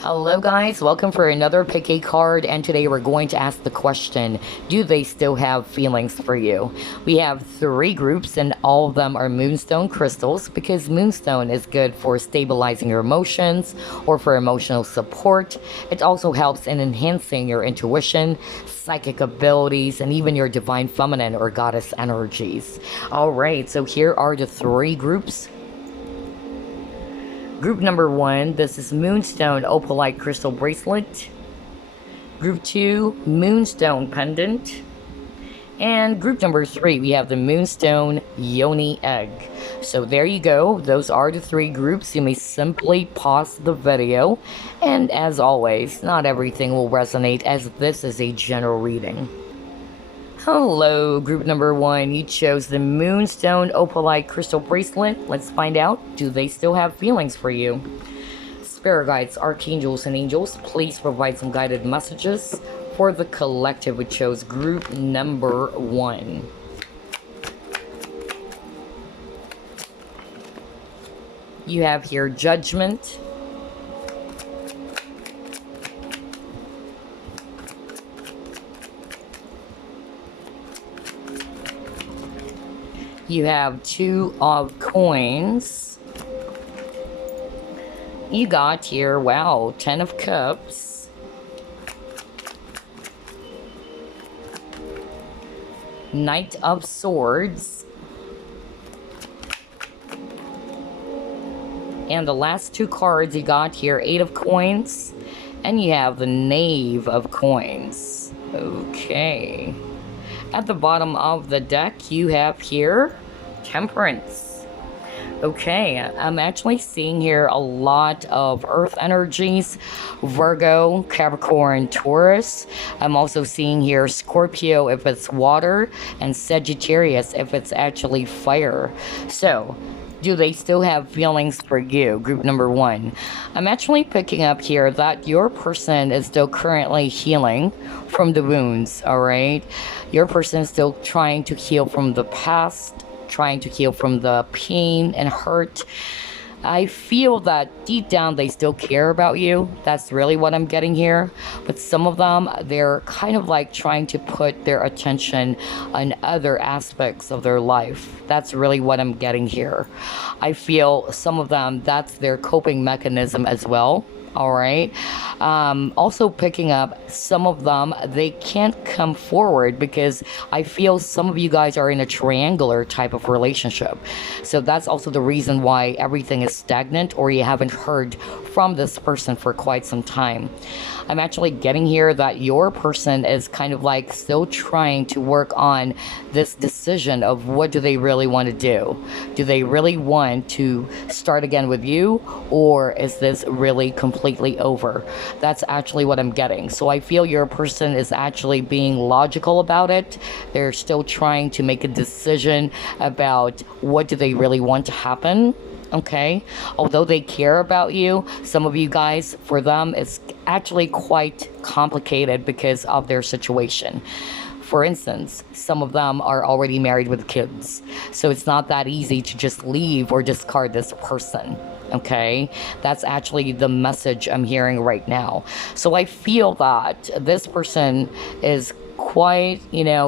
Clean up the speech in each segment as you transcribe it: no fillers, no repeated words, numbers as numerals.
Hello guys, welcome for another pick a card, and today we're going to ask the question, do they still have feelings for you? We have three groups and all of them are Moonstone crystals because Moonstone is good for stabilizing your emotions or for emotional support. It also helps in enhancing your intuition, psychic abilities, and even your divine feminine or goddess energies. Alright, so here are the three groups. Group number one, this is Moonstone Opalite Crystal Bracelet. Group two, Moonstone Pendant. And group number three, we have the Moonstone Yoni Egg. So there you go. Those are the three groups. You may simply pause the video. And as always, not everything will resonate as this is a general reading. Hello, group number one. You chose the Moonstone Opalite Crystal Bracelet. Let's find out, do they still have feelings for you? Spirit guides, archangels, and angels, please provide some guided messages for the collective who chose group number one. You have here Judgment. You have Two of Coins. You got here, wow, 10 of Cups. Knight of Swords. And the last two cards you got here, 8 of Coins. And you have the Knave of Coins. Okay. At the bottom of the deck, you have here Temperance. Okay, I'm actually seeing here a lot of earth energies, Virgo, Capricorn, Taurus. I'm also seeing here Scorpio if it's water, and Sagittarius if it's actually fire. So, do they still have feelings for you? Group number one. I'm actually picking up here that your person is still currently healing from the wounds, alright? Your person is still trying to heal from the past, trying to heal from the pain and hurt. I feel that deep down they still care about you. That's really what I'm getting here. But some of them, they're kind of like trying to put their attention on other aspects of their life. That's really what I'm getting here. I feel some of them, that's their coping mechanism as well. All right. Also picking up some of them, they can't come forward because I feel some of you guys are in a triangular type of relationship. So that's also the reason why everything is stagnant or you haven't heard from this person for quite some time. I'm actually getting here that your person is kind of like still trying to work on this decision of what do they really want to do. Do they really want to start again with you, or is this really completely over? That's actually what I'm getting. So I feel your person is actually being logical about it. They're still trying to make a decision about what do they really want to happen. Okay, although they care about you, some of you guys, for them, it's actually quite complicated because of their situation. For instance, some of them are already married with kids, so it's not that easy to just leave or discard this person. Okay, that's actually the message I'm hearing right now. So I feel that this person is quite,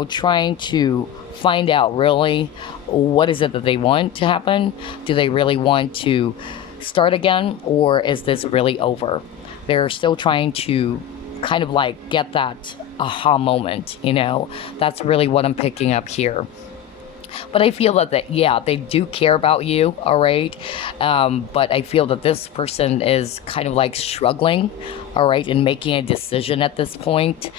trying to find out really what is it that they want to happen. Do they really want to start again, or is this really over? They're still trying to kind of like get that aha moment. That's really what I'm picking up here. But I feel that, they do care about you, all right? But I feel that this person is kind of like struggling, all right, in making a decision at this point.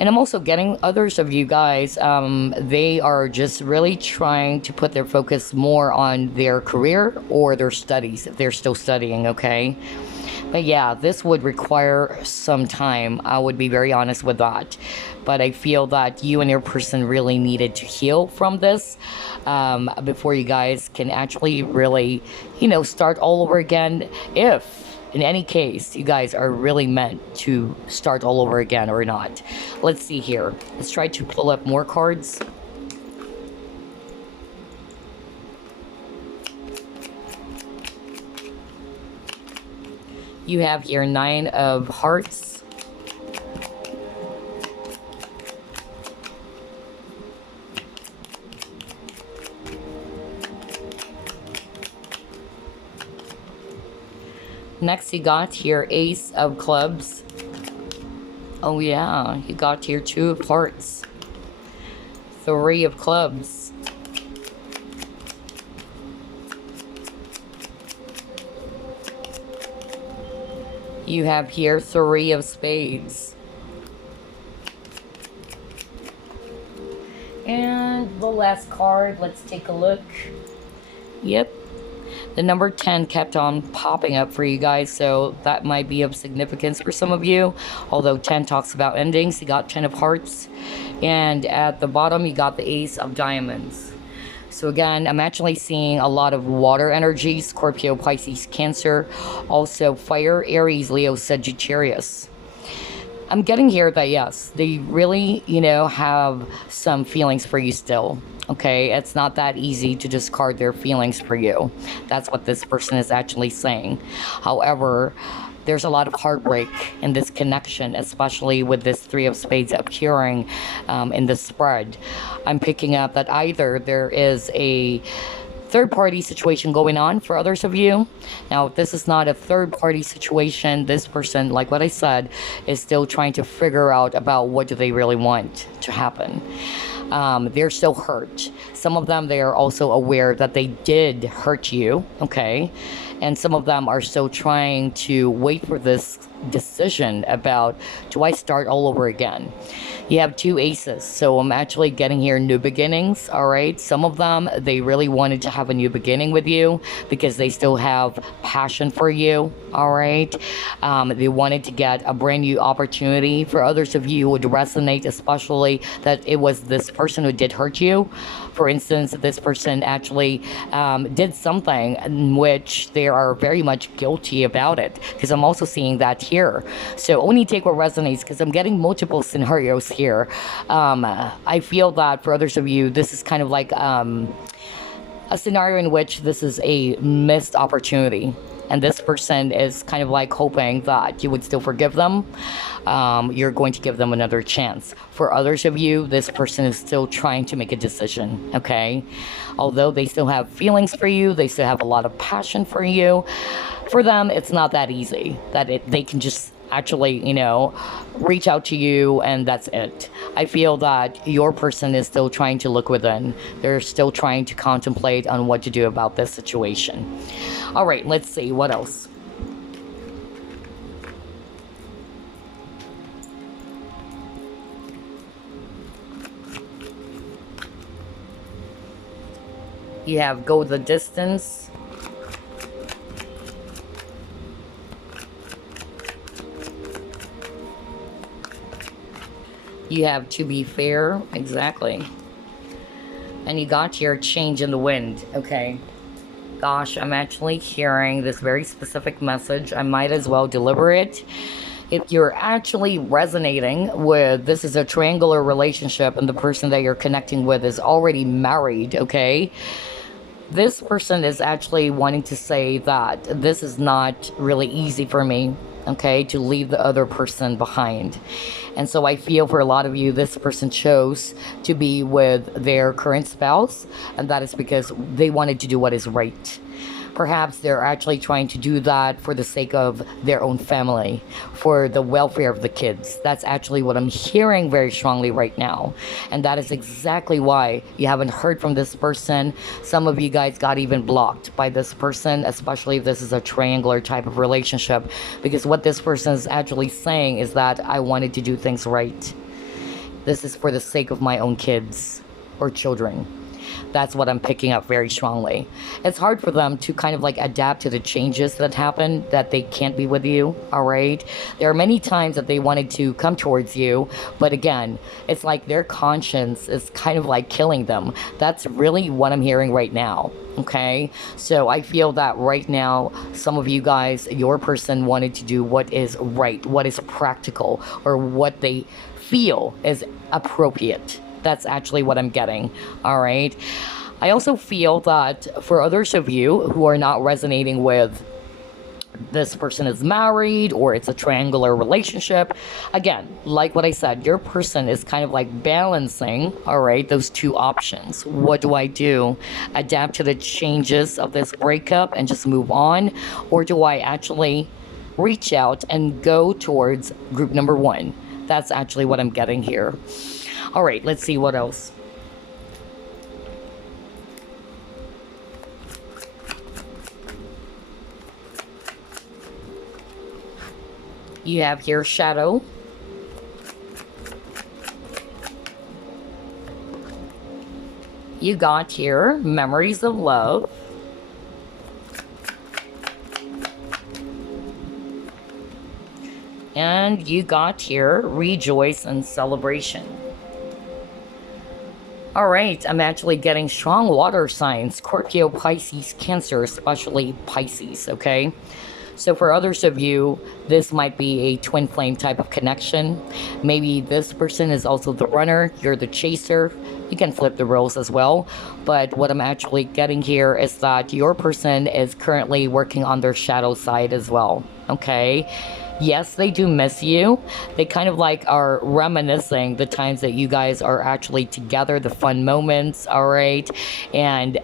And I'm also getting others of you guys, they are just really trying to put their focus more on their career or their studies, if they're still studying, okay? But yeah, this would require some time. I would be very honest with that. But I feel that you and your person really needed to heal from this before you guys can actually really, start all over again. If, in any case, you guys are really meant to start all over again or not. Let's see here. Let's try to pull up more cards. You have your 9 of Hearts. Next, you got your Ace of Clubs. Oh yeah, you got your 2 of Hearts. 3 of Clubs. You have here 3 of Spades. And the last card, let's take a look. Yep. The number 10 kept on popping up for you guys, so that might be of significance for some of you. Although 10 talks about endings, you got 10 of Hearts. And at the bottom, you got the Ace of Diamonds. So again, I'm actually seeing a lot of water energy, Scorpio, Pisces, Cancer. Also Fire, Aries, Leo, Sagittarius. I'm getting here that yes, they really, have some feelings for you still. Okay, it's not that easy to discard their feelings for you. That's what this person is actually saying. However, there's a lot of heartbreak in this connection, especially with this 3 of Spades appearing in the spread. I'm picking up that either there is a third-party situation going on for others of you. Now, if this is not a third-party situation, this person, like what I said, is still trying to figure out about what do they really want to happen. They're still hurt. Some of them, they are also aware that they did hurt you, okay? And some of them are still trying to wait for this decision about, do I start all over again? You have 2 aces, so I'm actually getting here new beginnings, all right? Some of them, they really wanted to have a new beginning with you because they still have passion for you, all right? They wanted to get a brand new opportunity. For others of you, it would resonate, especially that it was this person who did hurt you. For instance, this person actually did something in which they are very much guilty about it, because I'm also seeing that here. So only take what resonates, because I'm getting multiple scenarios here. I feel that for others of you, this is kind of like a scenario in which this is a missed opportunity. And this person is kind of like hoping that you would still forgive them. You're going to give them another chance. For others of you, this person is still trying to make a decision, okay? Although they still have feelings for you, they still have a lot of passion for you. For them, it's not that easy that they can just actually, reach out to you and that's it. I feel that your person is still trying to look within. They're still trying to contemplate on what to do about this situation. All right, let's see what else. You have Go the Distance. You have To Be Fair, exactly. And you got your Change in the Wind, okay. Gosh, I'm actually hearing this very specific message. I might as well deliver it. If you're actually resonating with, this is a triangular relationship and the person that you're connecting with is already married, okay? This person is actually wanting to say that this is not really easy for me, okay, to leave the other person behind. And so I feel for a lot of you, this person chose to be with their current spouse, and that is because they wanted to do what is right. Perhaps they're actually trying to do that for the sake of their own family, for the welfare of the kids. That's actually what I'm hearing very strongly right now. And that is exactly why you haven't heard from this person. Some of you guys got even blocked by this person, especially if this is a triangular type of relationship. Because what this person is actually saying is that I wanted to do things right. This is for the sake of my own kids or children. That's what I'm picking up very strongly. It's hard for them to kind of like adapt to the changes that happen, that they can't be with you, all right? There are many times that they wanted to come towards you, but again, it's like their conscience is kind of like killing them. That's really what I'm hearing right now, okay? So I feel that right now, some of you guys, your person wanted to do what is right, what is practical, or what they feel is appropriate. That's actually what I'm getting, all right? I also feel that for others of you who are not resonating with this person is married or it's a triangular relationship. Again, like what I said, your person is kind of like balancing, all right, those two options. What do I do? Adapt to the changes of this breakup and just move on? Or do I actually reach out and go towards group number one? That's actually what I'm getting here. All right, let's see what else. You have here shadow. You got here memories of love. And you got here rejoice and celebration. All right, I'm actually getting strong water signs, Scorpio, Pisces, Cancer, especially Pisces, okay? So for others of you, this might be a twin flame type of connection. Maybe this person is also the runner, you're the chaser. You can flip the roles as well. But what I'm actually getting here is that your person is currently working on their shadow side as well, okay? Yes, they do miss you. They kind of like are reminiscing the times that you guys are actually together, the fun moments, all right? And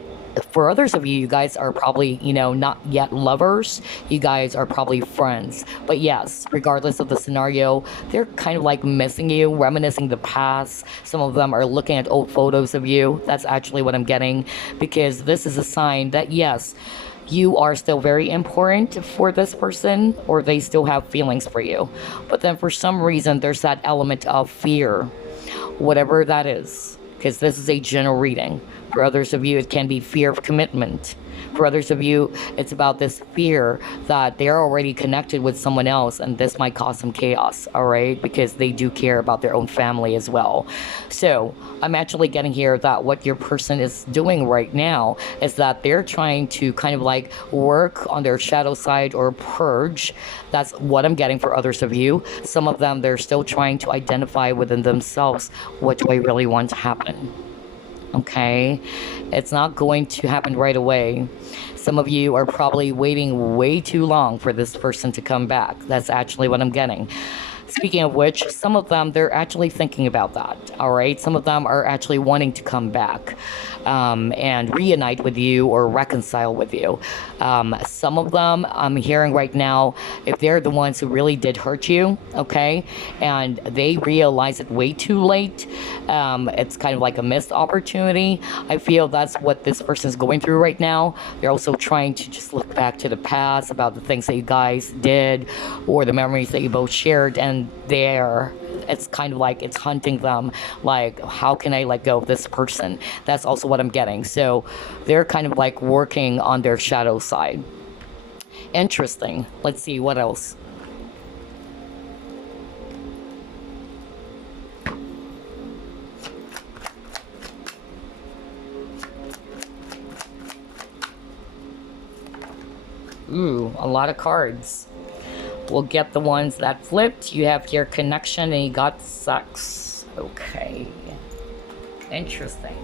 for others of you, you guys are probably, you know, not yet lovers. You guys are probably friends. But yes, regardless of the scenario, they're kind of like missing you, reminiscing the past. Some of them are looking at old photos of you. That's actually what I'm getting, because this is a sign that yes, you are still very important for this person, or they still have feelings for you. But then for some reason, there's that element of fear, whatever that is, because this is a general reading. For others of you, it can be fear of commitment. For others of you, it's about this fear that they're already connected with someone else, and this might cause some chaos, all right? Because they do care about their own family as well. So I'm actually getting here that what your person is doing right now is that they're trying to kind of like work on their shadow side or purge. That's what I'm getting for others of you. Some of them, they're still trying to identify within themselves, what do I really want to happen? Okay, it's not going to happen right away. Some of you are probably waiting way too long for this person to come back. That's actually what I'm getting. Speaking of which, some of them, they're actually thinking about that, all right? Some of them are actually wanting to come back and reunite with you or reconcile with you. Some of them, I'm hearing right now, if they're the ones who really did hurt you, okay, and they realize it way too late, it's kind of like a missed opportunity. I feel that's what this person is going through right now. They're also trying to just look back to the past about the things that you guys did or the memories that you both shared, and it's kind of like it's hunting them, like, how can I let go of this person? That's also what I'm getting. So they're kind of like working on their shadow side. Interesting. Let's see what else. Ooh, a lot of cards. We'll get the ones that flipped. You have your connection and you got sex. Okay. Interesting.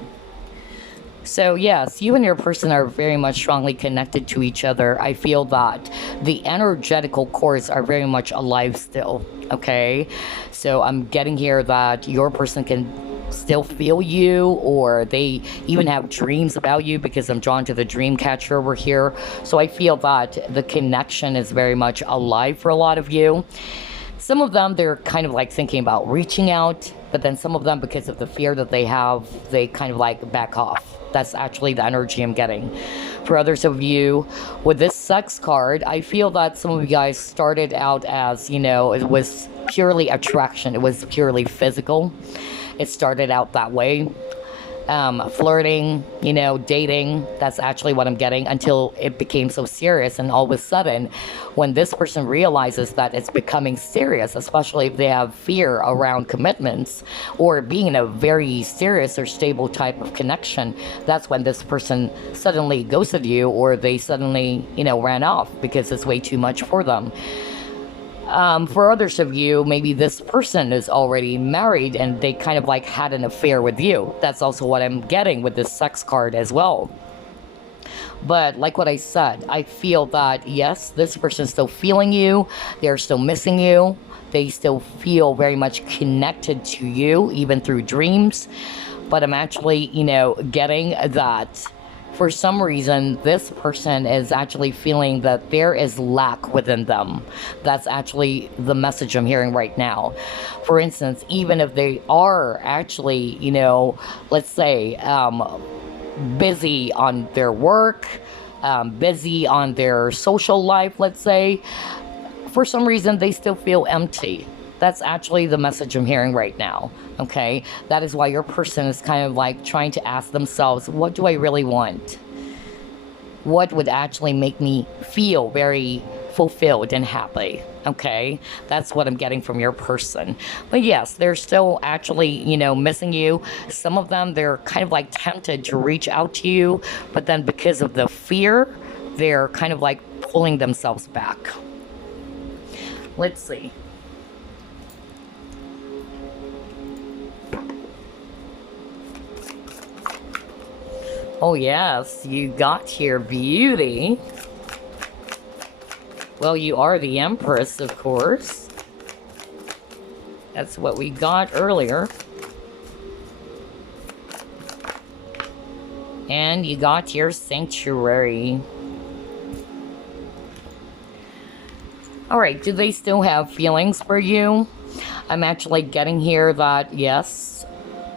So yes, you and your person are very much strongly connected to each other. I feel that the energetical cores are very much alive still. Okay. So I'm getting here that your person can still feel you, or they even have dreams about you, because I'm drawn to the dream catcher over here. So I feel that the connection is very much alive for a lot of you. Some of them, they're kind of like thinking about reaching out, but then some of them, because of the fear that they have, they kind of like back off. That's actually the energy I'm getting. For others of you, with this sex card, I feel that some of you guys started out as, you know, it was purely attraction. It was purely physical. It started out that way. Flirting, you know, dating, that's actually what I'm getting, until it became so serious. And all of a sudden, when this person realizes that it's becoming serious, especially if they have fear around commitments or being in a very serious or stable type of connection, that's when this person suddenly ghosted you, or they suddenly, you know, ran off because it's way too much for them. For others of you, maybe this person is already married and they kind of like had an affair with you. That's also what I'm getting with this sex card as well. But like what I said, I feel that yes, this person is still feeling you, they're still missing you, they still feel very much connected to you, even through dreams. But I'm actually, you know, getting that for some reason, this person is actually feeling that there is lack within them. That's actually the message I'm hearing right now. For instance, even if they are actually, you know, let's say, busy on their work, busy on their social life, let's say, for some reason they still feel empty. That's actually the message I'm hearing right now. Okay, that is why your person is kind of like trying to ask themselves, what do I really want? What would actually make me feel very fulfilled and happy? Okay, that's what I'm getting from your person. But yes, they're still actually, you know, missing you. Some of them, they're kind of like tempted to reach out to you, but then because of the fear, they're kind of like pulling themselves back. Let's see. Oh yes, you got here beauty. Well, you are the Empress, of course. That's what we got earlier. And you got your Sanctuary. Alright, do they still have feelings for you? I'm actually getting here that, yes,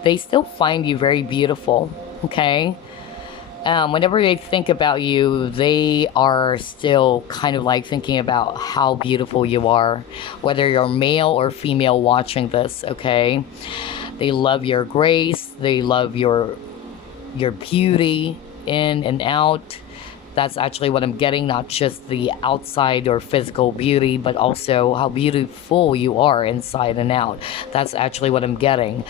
they still find you very beautiful, okay? Whenever they think about you, they are still kind of like thinking about how beautiful you are, whether you're male or female watching this, okay? They love your grace, they love your beauty in and out. That's actually what I'm getting, not just the outside or physical beauty, but also how beautiful you are inside and out. That's actually what I'm getting.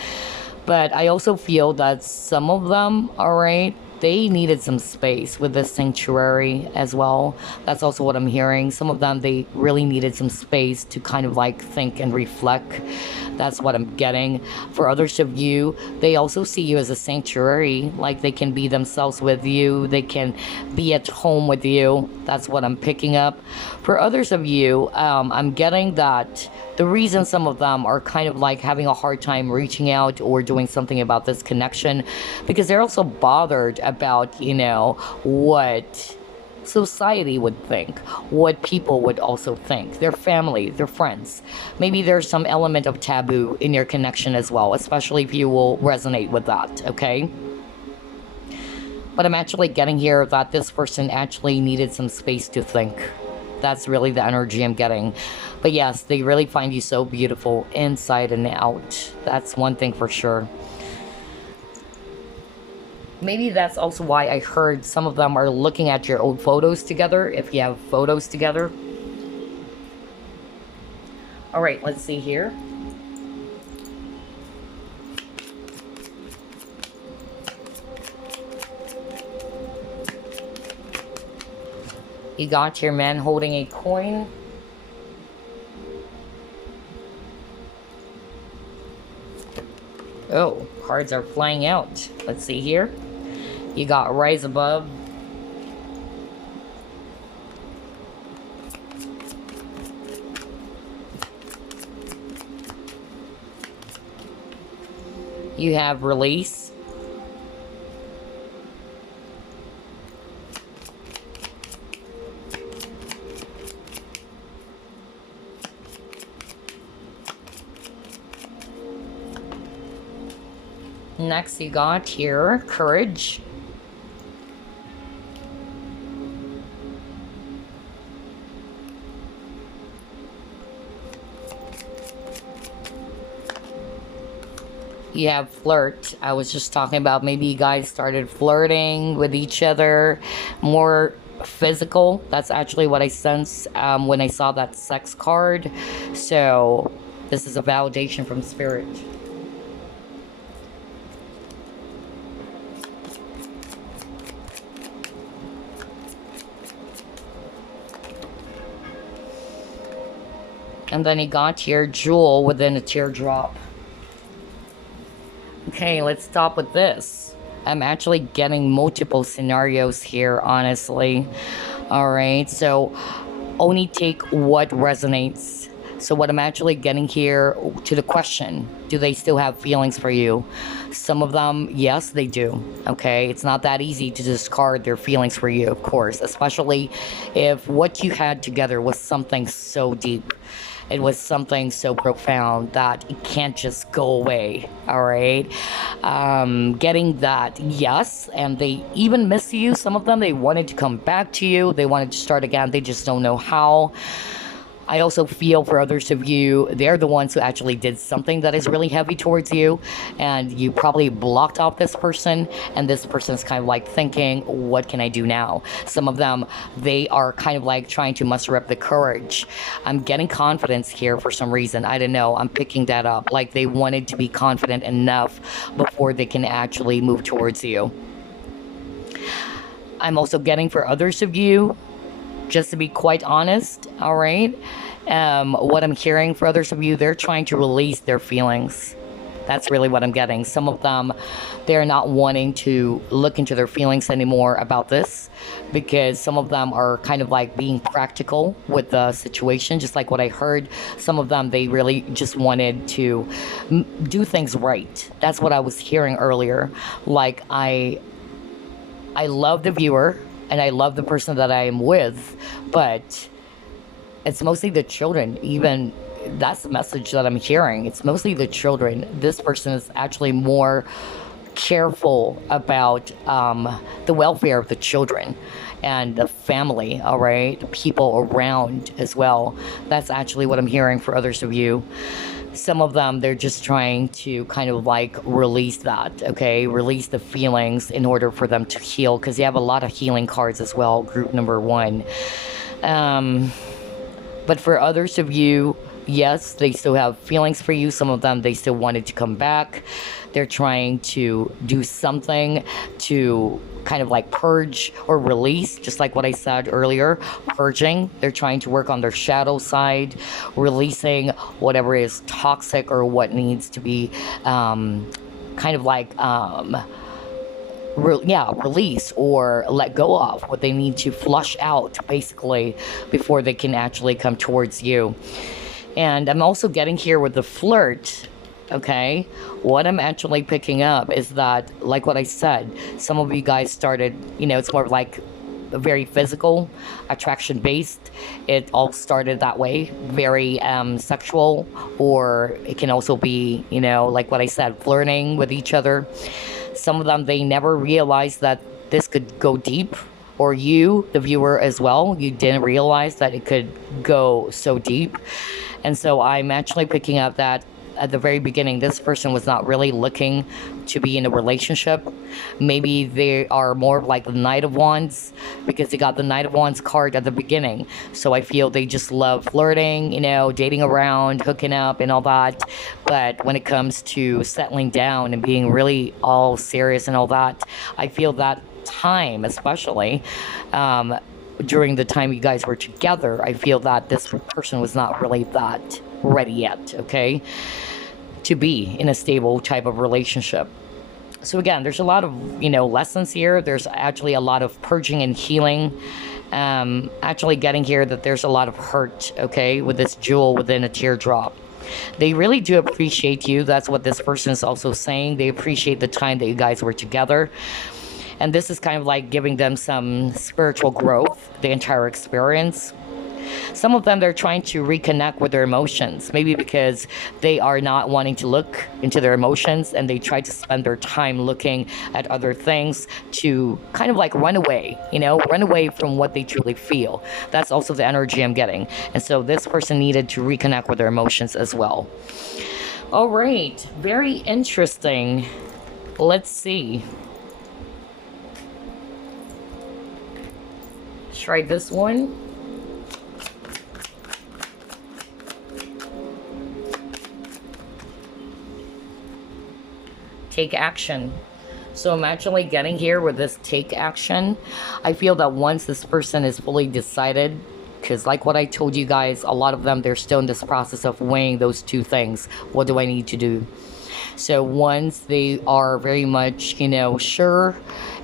But I also feel that some of them, all right, they needed some space with this Sanctuary as well. That's also what I'm hearing. Some of them, they really needed some space to kind of like think and reflect. That's what I'm getting. For others of you, they also see you as a sanctuary, like they can be themselves with you, they can be at home with you. That's what I'm picking up. For others of you, I'm getting that the reason some of them are kind of like having a hard time reaching out or doing something about this connection, because they're also bothered about, you know, what society would think, what people would also think, their family, their friends. Maybe there's some element of taboo in your connection as well, especially if you will resonate with that, okay? But I'm actually getting here that this person actually needed some space to think. That's really the energy I'm getting. But yes, they really find you so beautiful inside and out. That's one thing for sure. Maybe that's also why I heard some of them are looking at your old photos together, if you have photos together. Alright, let's see here. You got your man holding a coin. Oh, cards are flying out. Let's see here. You got Rise Above. You have Release. Next, you got here Courage. You have Flirt. I was just talking about maybe you guys started flirting with each other, more physical. That's actually what I sensed when I saw that Sex card. So this is a validation from Spirit. And then you got your Jewel within a Teardrop. Okay, let's stop with this. I'm actually getting multiple scenarios here, honestly. All right, so only take what resonates. So what I'm actually getting here to the question, do they still have feelings for you? Some of them, yes, they do. Okay, it's not that easy to discard their feelings for you, of course, especially if what you had together was something so deep. It was something so profound that it can't just go away. All right, getting that, yes, and they even miss you. Some of them, they wanted to come back to you, they wanted to start again, they just don't know how. I also feel for others of you, they're the ones who actually did something that is really heavy towards you, and you probably blocked off this person, and this person's kind of like thinking, what can I do now? Some of them, they are kind of like trying to muster up the courage. I'm getting confidence here for some reason. I don't know. I'm picking that up. Like they wanted to be confident enough before they can actually move towards you. I'm also getting for others of you, just to be quite honest, all right? What I'm hearing for others of you, they're trying to release their feelings. That's really what I'm getting. Some of them, they're not wanting to look into their feelings anymore about this because some of them are kind of like being practical with the situation, just like what I heard. Some of them, they really just wanted to do things right. That's what I was hearing earlier. Like, I love the viewer, and I love the person that I am with, but it's mostly the children. Even that's the message that I'm hearing. It's mostly the children. This person is actually more careful about the welfare of the children and the family, all right? The people around as well. That's actually what I'm hearing for others of you. Some of them, they're just trying to kind of like release that, okay? Release the feelings in order for them to heal, because you have a lot of healing cards as well, group number 1. But for others of you, yes, they still have feelings for you. Some of them, they still wanted to come back. They're trying to do something to kind of like purge or release, just like what I said earlier, purging. They're trying to work on their shadow side, releasing whatever is toxic or what needs to be kind of like release or let go of, what they need to flush out basically before they can actually come towards you. And I'm also getting here with the flirt. Okay, what I'm actually picking up is that, like what I said, some of you guys started, it's more like very physical, attraction based. It all started that way, very sexual, or it can also be, like what I said, flirting with each other. Some of them, they never realized that this could go deep, or you, the viewer as well, you didn't realize that it could go so deep. And so I'm actually picking up that at the very beginning, this person was not really looking to be in a relationship. Maybe they are more like the Knight of Wands, because they got the Knight of Wands card at the beginning. So I feel they just love flirting, dating around, hooking up and all that. But when it comes to settling down and being really all serious and all that, I feel that time, especially during the time you guys were together, I feel that this person was not really that ready yet, okay, to be in a stable type of relationship. So again, there's a lot of, lessons here. There's actually a lot of purging and healing. Actually getting here that there's a lot of hurt, okay, with this jewel within a teardrop. They really do appreciate you. That's what this person is also saying. They appreciate the time that you guys were together. And this is kind of like giving them some spiritual growth, the entire experience. Some of them, they're trying to reconnect with their emotions, maybe because they are not wanting to look into their emotions, and they try to spend their time looking at other things to kind of like run away, run away from what they truly feel. That's also the energy I'm getting. And so this person needed to reconnect with their emotions as well. All right, very interesting. Let's see. Try this one. Take action. So I'm actually getting here with this take action. I feel that once this person is fully decided, because like what I told you guys, a lot of them, they're still in this process of weighing those two things. What do I need to do? So once they are very much, sure,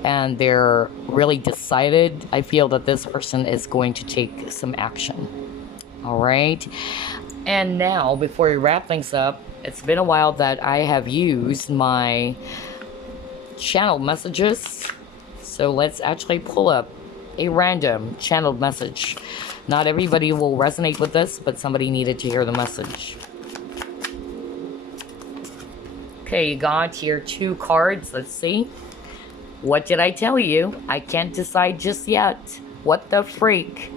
and they're really decided, I feel that this person is going to take some action. All right. And now, before we wrap things up, it's been a while that I have used my channeled messages. So let's actually pull up a random channeled message. Not everybody will resonate with this, but somebody needed to hear the message. Okay, you got here 2 cards. Let's see. What did I tell you? I can't decide just yet. What the freak?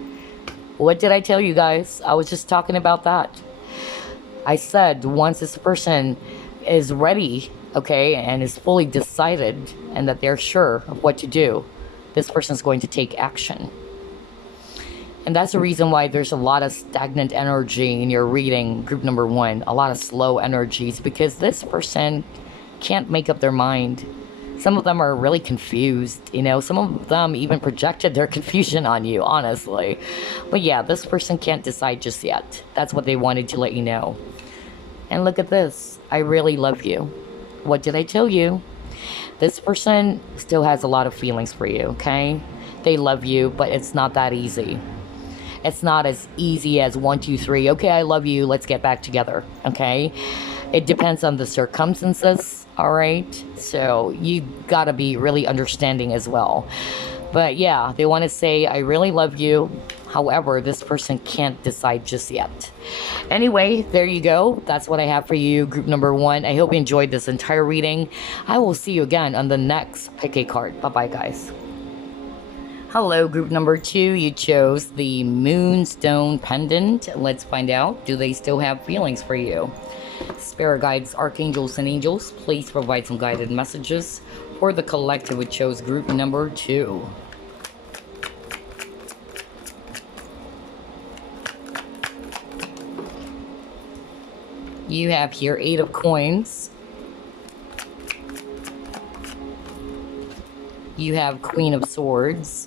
What did I tell you guys? I was just talking about that. I said once this person is ready, okay, and is fully decided and that they're sure of what to do, this person's going to take action. And that's the reason why there's a lot of stagnant energy in your reading, group number 1. A lot of slow energies, because this person can't make up their mind. Some of them are really confused, some of them even projected their confusion on you, honestly. But yeah, this person can't decide just yet. That's what they wanted to let you know. And look at this. I really love you. What did I tell you? This person still has a lot of feelings for you, okay? They love you, but it's not that easy. It's not as easy as 1, 2, 3. Okay, I love you. Let's get back together, okay? It depends on the circumstances, all right? So you gotta be really understanding as well. But yeah, they want to say, I really love you. However, this person can't decide just yet. Anyway, there you go. That's what I have for you, group number 1. I hope you enjoyed this entire reading. I will see you again on the next pick a card. Bye-bye, guys. Hello, group number 2. You chose the Moonstone Pendant. Let's find out. Do they still have feelings for you? Spirit guides, archangels, and angels, please provide some guided messages for the collective which chose group number 2. You have here 8 of coins. You have Queen of Swords.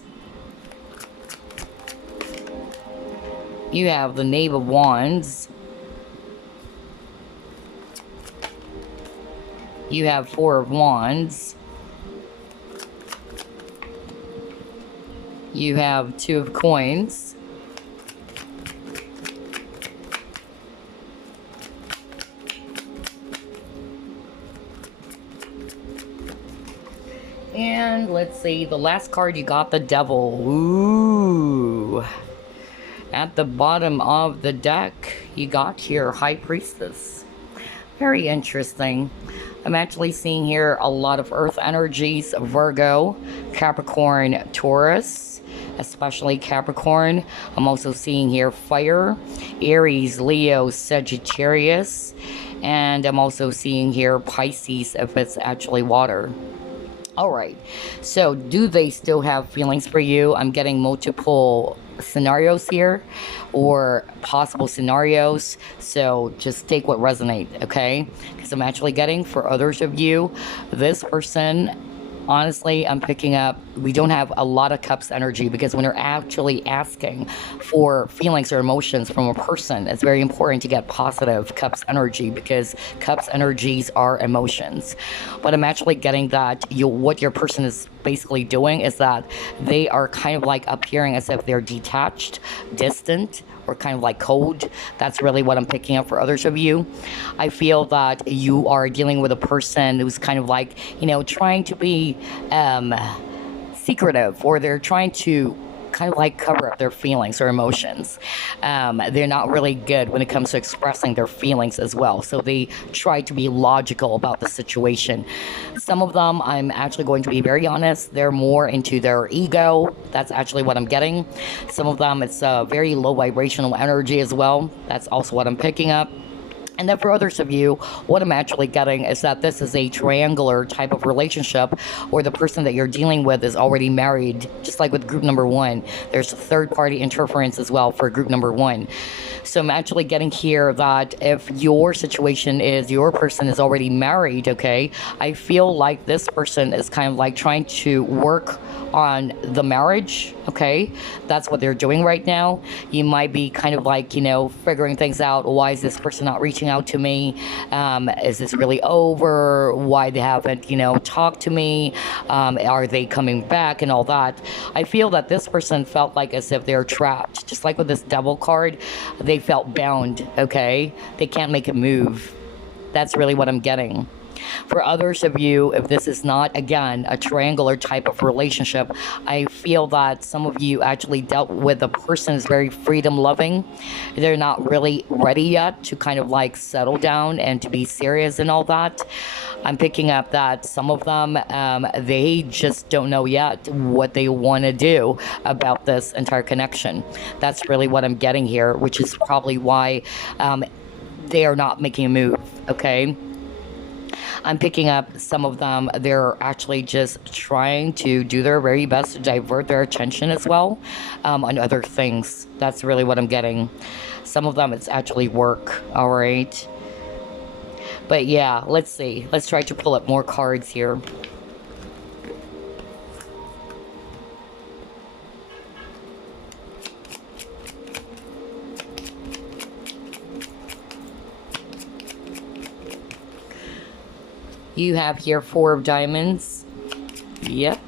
You have the Knave of Wands. You have 4 of Wands. You have 2 of Coins. And let's see, the last card you got, the Devil. Ooh. At the bottom of the deck, you got here High Priestess. Very interesting. I'm actually seeing here a lot of earth energies, Virgo, Capricorn, Taurus, especially Capricorn. I'm also seeing here fire, Aries, Leo, Sagittarius, and I'm also seeing here Pisces if it's actually water. All right, so do they still have feelings for you? I'm getting multiple scenarios here, or possible scenarios, so just take what resonates, okay? Because I'm actually getting, for others of you, this person, honestly, I'm picking up, we don't have a lot of cups energy, because when you're actually asking for feelings or emotions from a person, it's very important to get positive cups energy, because cups energies are emotions. But I'm actually getting that what your person is basically doing is that they are kind of like appearing as if they're detached, distant, or kind of like cold. That's really what I'm picking up for others of you. I feel that you are dealing with a person who's kind of like, trying to be secretive, or they're trying to kind of like cover up their feelings or emotions. They're not really good when it comes to expressing their feelings as well. So they try to be logical about the situation. Some of them, I'm actually going to be very honest, they're more into their ego. That's actually what I'm getting. Some of them, it's a very low vibrational energy as well. That's also what I'm picking up. And then for others of you, what I'm actually getting is that this is a triangular type of relationship, or the person that you're dealing with is already married, just like with group number one. There's third party interference as well for group number one. So I'm actually getting here that if your situation is your person is already married, okay, I feel like this person is kind of like trying to work on the marriage, okay? That's what they're doing right now. You might be kind of like, figuring things out. Why is this person not reaching out to me? Is this really over? Why they haven't, talked to me? Are they coming back and all that? I feel that this person felt like as if they're trapped. Just like with this devil card, they felt bound, okay? They can't make a move. That's really what I'm getting. For others of you, if this is not, again, a triangular type of relationship, I feel that some of you actually dealt with a person who's very freedom loving. They're not really ready yet to kind of like settle down and to be serious and all that. I'm picking up that some of them, they just don't know yet what they want to do about this entire connection. That's really what I'm getting here, which is probably why they are not making a move, okay? I'm picking up some of them, they're actually just trying to do their very best to divert their attention as well on other things. That's really what I'm getting. Some of them, it's actually work, all right? But yeah, let's see. Let's try to pull up more cards here. You have here 4 of diamonds. Yep,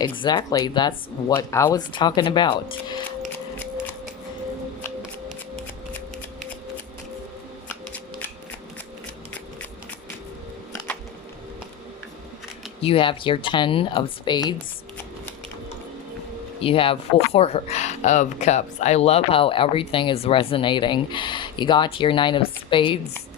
exactly. That's what I was talking about. You have here 10 of spades. You have 4 of cups. I love how everything is resonating. You got here 9 of spades.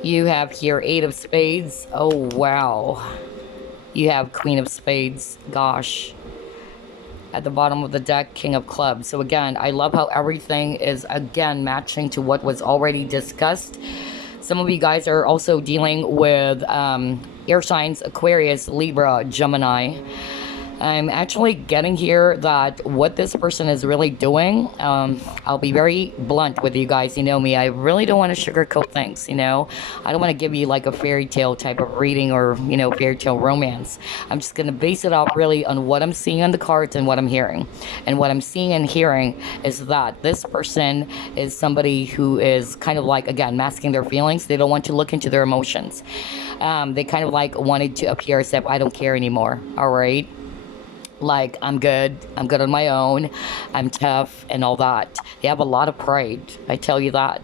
You have here 8 of spades. Oh, wow. You have Queen of Spades. Gosh. At the bottom of the deck, King of Clubs. So again, I love how everything is, again, matching to what was already discussed. Some of you guys are also dealing with air signs, Aquarius, Libra, Gemini. I'm actually getting here that what this person is really doing, I'll be very blunt with you guys, you know me, I really don't want to sugarcoat things, I don't want to give you like a fairy tale type of reading or, fairy tale romance. I'm just going to base it off really on what I'm seeing on the cards and what I'm hearing. And what I'm seeing and hearing is that this person is somebody who is kind of like, again, masking their feelings. They don't want to look into their emotions. They kind of like wanted to appear as if I don't care anymore, all right? Like, I'm good on my own, I'm tough and all that. They have a lot of pride, I tell you that.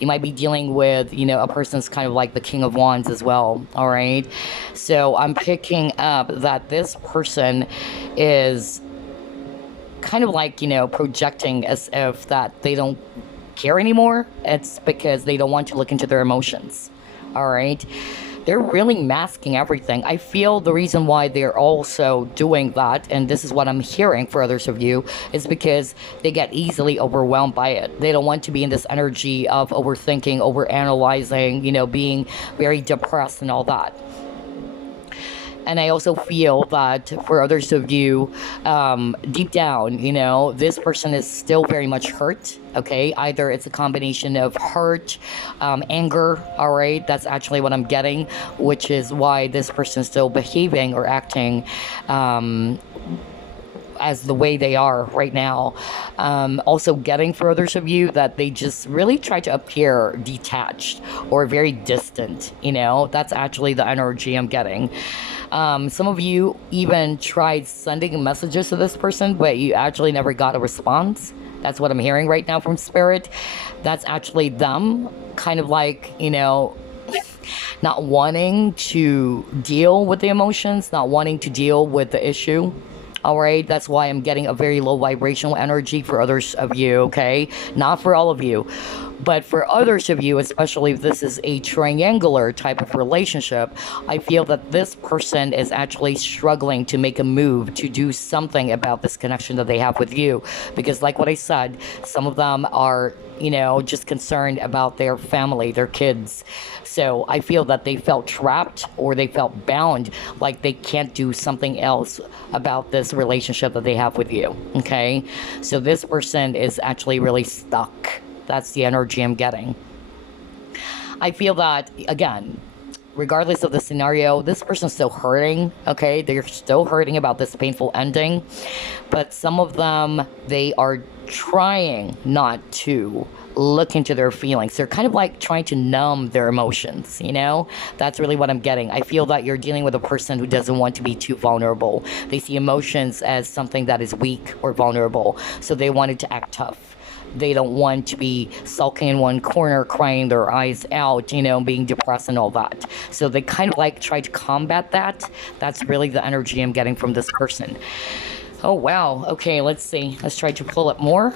You might be dealing with, a person's kind of like the King of Wands as well, all right? So I'm picking up that this person is kind of like, projecting as if that they don't care anymore. It's because they don't want to look into their emotions, all right? They're really masking everything. I feel the reason why they're also doing that, and this is what I'm hearing for others of you, is because they get easily overwhelmed by it. They don't want to be in this energy of overthinking, overanalyzing, being very depressed and all that. And I also feel that for others of you, deep down, this person is still very much hurt, okay? Either it's a combination of hurt, anger, all right? That's actually what I'm getting, which is why this person is still behaving or acting as the way they are right now. Also getting for others of you that they just really try to appear detached or very distant, That's actually the energy I'm getting. Some of you even tried sending messages to this person, but you actually never got a response. That's what I'm hearing right now from Spirit. That's actually them kind of like, not wanting to deal with the emotions, not wanting to deal with the issue. All right, that's why I'm getting a very low vibrational energy for others of you, okay? Not for all of you. But for others of you, especially if this is a triangular type of relationship, I feel that this person is actually struggling to make a move to do something about this connection that they have with you. Because like what I said, some of them are, just concerned about their family, their kids. So I feel that they felt trapped or they felt bound, like they can't do something else about this relationship that they have with you, okay? So this person is actually really stuck. That's the energy I'm getting. I feel that, again, regardless of the scenario, this person's still hurting, okay? They're still hurting about this painful ending. But some of them, they are trying not to look into their feelings. They're kind of like trying to numb their emotions, That's really what I'm getting. I feel that you're dealing with a person who doesn't want to be too vulnerable. They see emotions as something that is weak or vulnerable, so they wanted to act tough. They don't want to be sulking in one corner, crying their eyes out, being depressed and all that. So they kind of like try to combat that. That's really the energy I'm getting from this person. Oh, wow. Okay, let's see. Let's try to pull up more.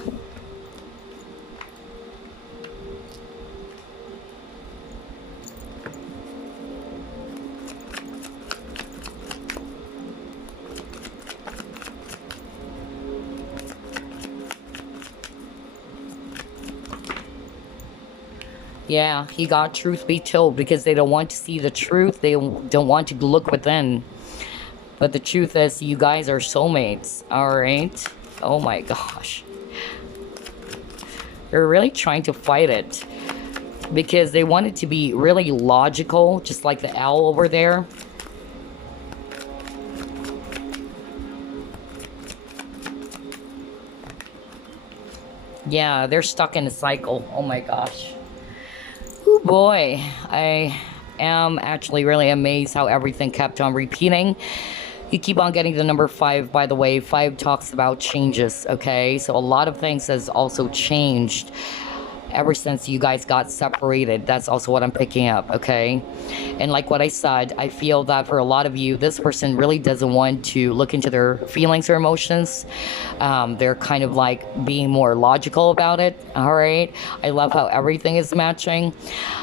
Yeah, he got truth be told because they don't want to see the truth. They don't want to look within. But the truth is, you guys are soulmates, all right? Oh my gosh. They're really trying to fight it because they want it to be really logical, just like the owl over there. Yeah, they're stuck in a cycle. Oh my gosh. Oh boy, I am actually really amazed how everything kept on repeating. You keep on getting the number 5, by the way. 5 talks about changes, okay? So a lot of things has also changed ever since you guys got separated. That's also what I'm picking up, okay? And like what I said, I feel that for a lot of you, this person really doesn't want to look into their feelings or emotions. They're kind of like being more logical about it, all right? I love how everything is matching.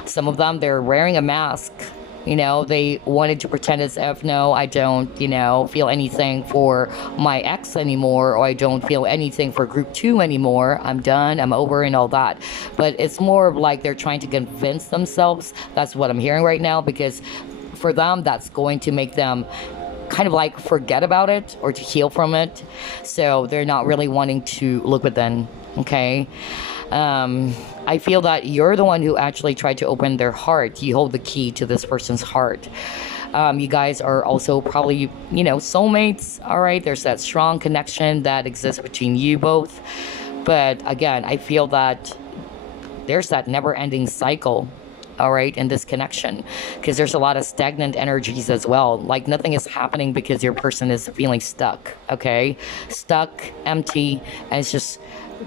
Some of them, they're wearing a mask. They wanted to pretend as if, no, I don't, feel anything for my ex anymore, or I don't feel anything for group 2 anymore. I'm done, I'm over, and all that. But it's more of like they're trying to convince themselves. That's what I'm hearing right now, because for them, that's going to make them kind of like forget about it or to heal from it. So they're not really wanting to look within, okay? I feel that you're the one who actually tried to open their heart. You hold the key to this person's heart. You guys are also probably, soulmates, all right? There's that strong connection that exists between you both. But again, I feel that there's that never-ending cycle, all right, in this connection, because there's a lot of stagnant energies as well. Like nothing is happening because your person is feeling stuck, okay? Stuck, empty, and it's just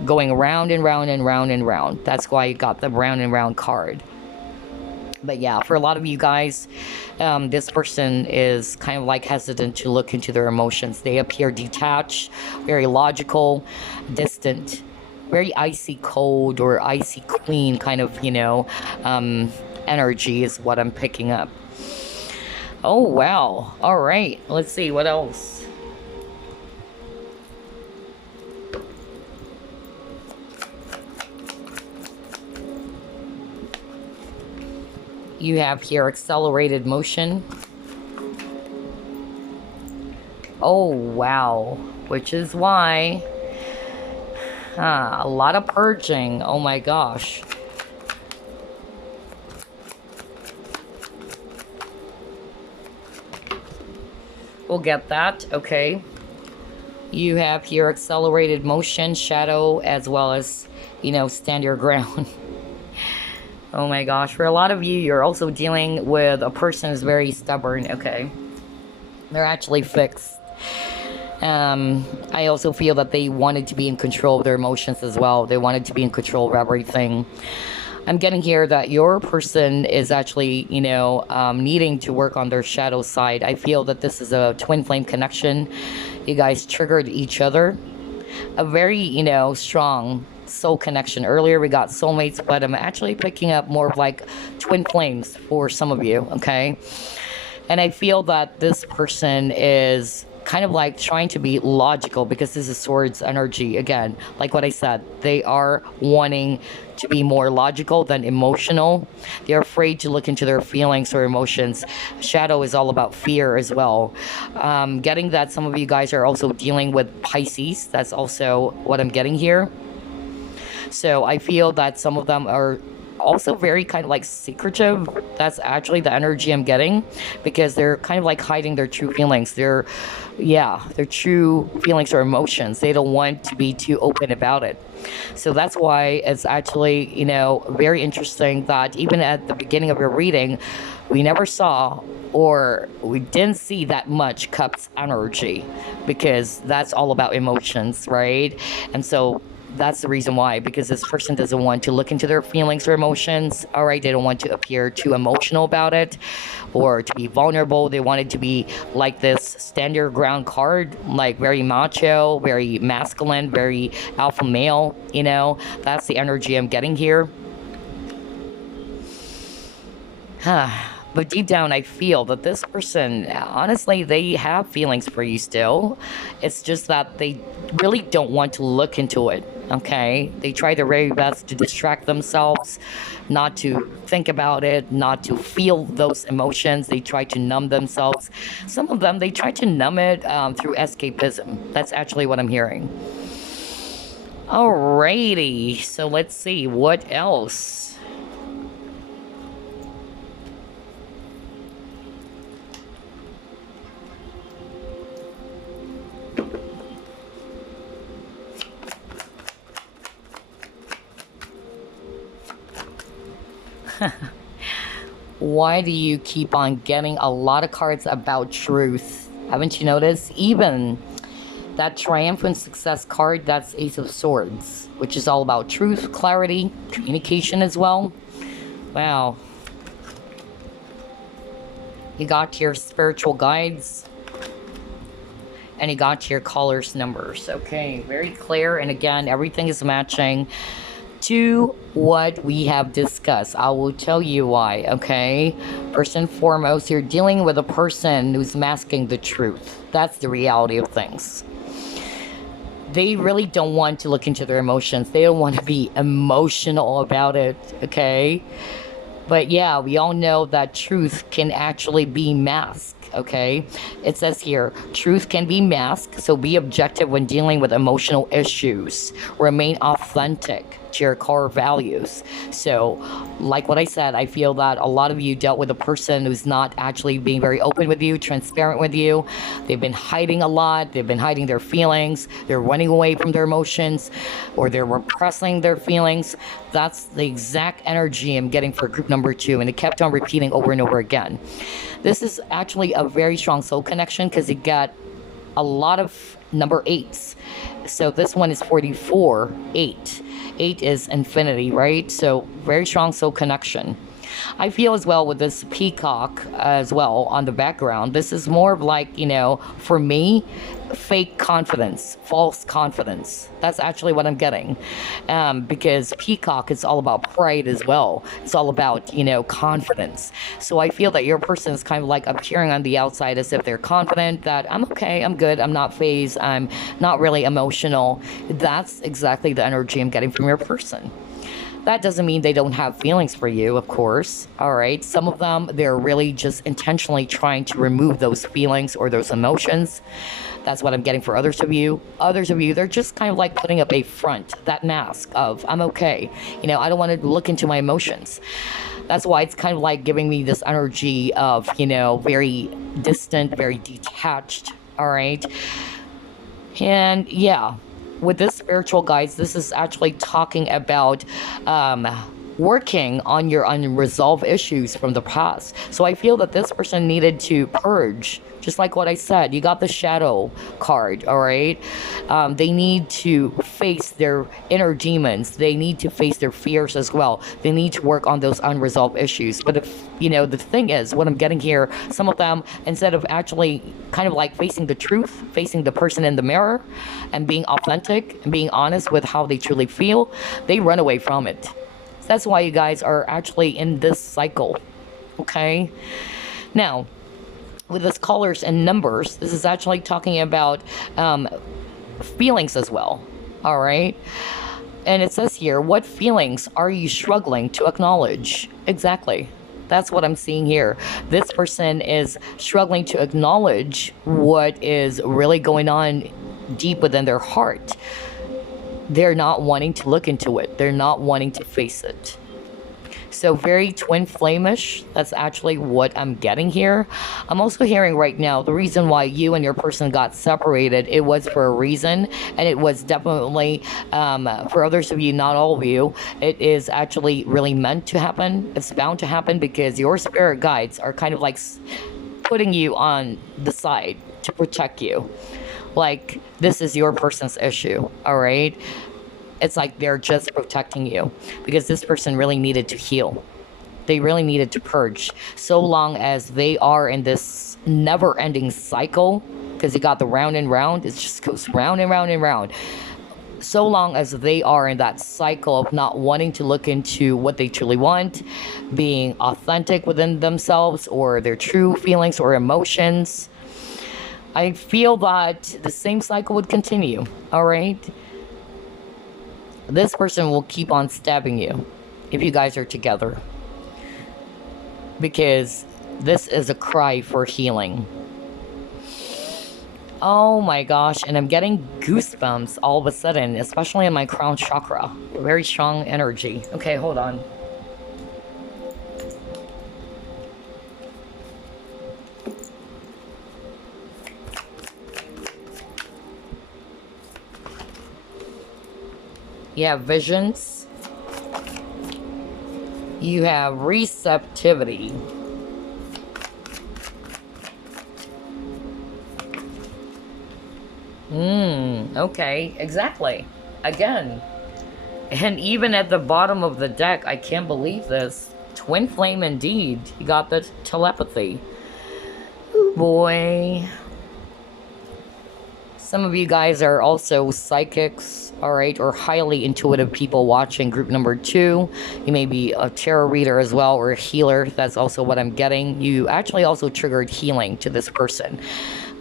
going round and round and round and round. That's why you got the round and round card. But yeah, for a lot of you guys, this person is kind of like hesitant to look into their emotions. They appear detached, very logical, distant, very icy cold or icy queen kind of, energy is what I'm picking up. Oh, wow. All right. Let's see. What else? You have here accelerated motion. Oh, wow. Which is why... a lot of purging. Oh my gosh. We'll get that. Okay. You have here accelerated motion, shadow, as well as, stand your ground. Oh my gosh. For a lot of you, you're also dealing with a person who's very stubborn. Okay. They're actually fixed. I also feel that they wanted to be in control of their emotions as well. They wanted to be in control of everything. I'm getting here that your person is actually, needing to work on their shadow side. I feel that this is a twin flame connection. You guys triggered each other. A very, strong soul connection. Earlier we got soulmates, but I'm actually picking up more of like twin flames for some of you, okay? And I feel that this person is kind of like trying to be logical because this is swords energy again. Like what I said, they are wanting to be more logical than emotional. They're afraid to look into their feelings or emotions. Shadow is all about fear as well. Getting that some of you guys are also dealing with Pisces. That's also what I'm getting here. So I feel that some of them are also very kind of like secretive. That's actually the energy I'm getting, because they're kind of like hiding their true feelings. Their true feelings or emotions. They don't want to be too open about it. So that's why it's actually, very interesting that even at the beginning of your reading, we never saw, or we didn't see that much Cups energy, because that's all about emotions, right? And so that's the reason why, because this person doesn't want to look into their feelings or emotions. All right, they don't want to appear too emotional about it or to be vulnerable. They want it to be like this stand your ground card, like very macho, very masculine, very alpha male. That's the energy I'm getting here. But deep down, I feel that this person, honestly, they have feelings for you still. It's just that they really don't want to look into it, okay? They try their very best to distract themselves, not to think about it, not to feel those emotions. They try to numb themselves. Some of them, they try to numb it through escapism. That's actually what I'm hearing. Alrighty, so let's see, what else? Why do you keep on getting a lot of cards about truth? Haven't you noticed? Even that triumphant success card, that's Ace of Swords, which is all about truth, clarity, communication as well. Wow. You got your spiritual guides, and you got your caller's numbers. Okay, very clear. And again, everything is matching to what we have discussed. I will tell you why, okay? First and foremost, you're dealing with a person who's masking the truth. That's the reality of things. They really don't want to look into their emotions. They don't want to be emotional about it, okay? But yeah, we all know that truth can actually be masked. Okay, it says here, truth can be masked, so be objective when dealing with emotional issues. Remain authentic to your core values. So, like what I said, I feel that a lot of you dealt with a person who's not actually being very open with you, transparent with you. They've been hiding a lot. They've been hiding their feelings. They're running away from their emotions, or they're repressing their feelings. That's the exact energy I'm getting for group number 2, and it kept on repeating over and over again. This is actually a very strong soul connection, because you got a lot of number 8s. So this one is 44, 8. 8 is infinity, right? So very strong soul connection. I feel as well with this peacock as well on the background. This is more of like, for me, fake confidence, false confidence. That's actually what I'm getting. Because peacock is all about pride as well. It's all about, confidence. So I feel that your person is kind of like appearing on the outside as if they're confident that I'm okay, I'm good, I'm not phased, I'm not really emotional. That's exactly the energy I'm getting from your person. That doesn't mean they don't have feelings for you, of course. All right. Some of them, they're really just intentionally trying to remove those feelings or those emotions. That's what I'm getting for others of you. Others of you, they're just kind of like putting up a front, that mask of, I'm okay. I don't want to look into my emotions. That's why it's kind of like giving me this energy of, very distant, very detached. All right. And yeah. With this spiritual guides, this is actually talking about working on your unresolved issues from the past. So I feel that this person needed to purge, just like what I said. You got the shadow card, all right? They need to face their inner demons. They need to face their fears as well. They need to work on those unresolved issues. But if, you know, the thing is, what I'm getting here, some of them, instead of actually kind of like facing the truth, facing the person in the mirror, and being authentic and being honest with how they truly feel, they run away from it. That's why you guys are actually in this cycle, okay? Now, with this colors and numbers, this is actually talking about feelings as well, all right? And it says here, what feelings are you struggling to acknowledge? Exactly. That's what I'm seeing here. This person is struggling to acknowledge what is really going on deep within their heart. They're not wanting to look into it. They're not wanting to face it. So very twin flame-ish. That's actually what I'm getting here. I'm also hearing right now the reason why you and your person got separated, it was for a reason, and it was definitely for others of you, not all of you, it is actually really meant to happen. It's bound to happen because your spirit guides are kind of like putting you on the side to protect you. Like, this is your person's issue, all right? It's like they're just protecting you because this person really needed to heal. They really needed to purge. So long as they are in this never-ending cycle, because you got the round and round, it just goes round and round and round. So long as they are in that cycle of not wanting to look into what they truly want, being authentic within themselves or their true feelings or emotions, I feel that the same cycle would continue, all right? This person will keep on stabbing you if you guys are together. Because this is a cry for healing. Oh my gosh, and I'm getting goosebumps all of a sudden, especially in my crown chakra. Very strong energy. Okay, hold on. You have visions. You have receptivity. Okay, exactly. Again. And even at the bottom of the deck, I can't believe this. Twin flame indeed. You got the telepathy. Oh boy. Some of you guys are also psychics, all right, or highly intuitive people watching group number 2. You may be a tarot reader as well, or a healer. That's also what I'm getting. You actually also triggered healing to this person.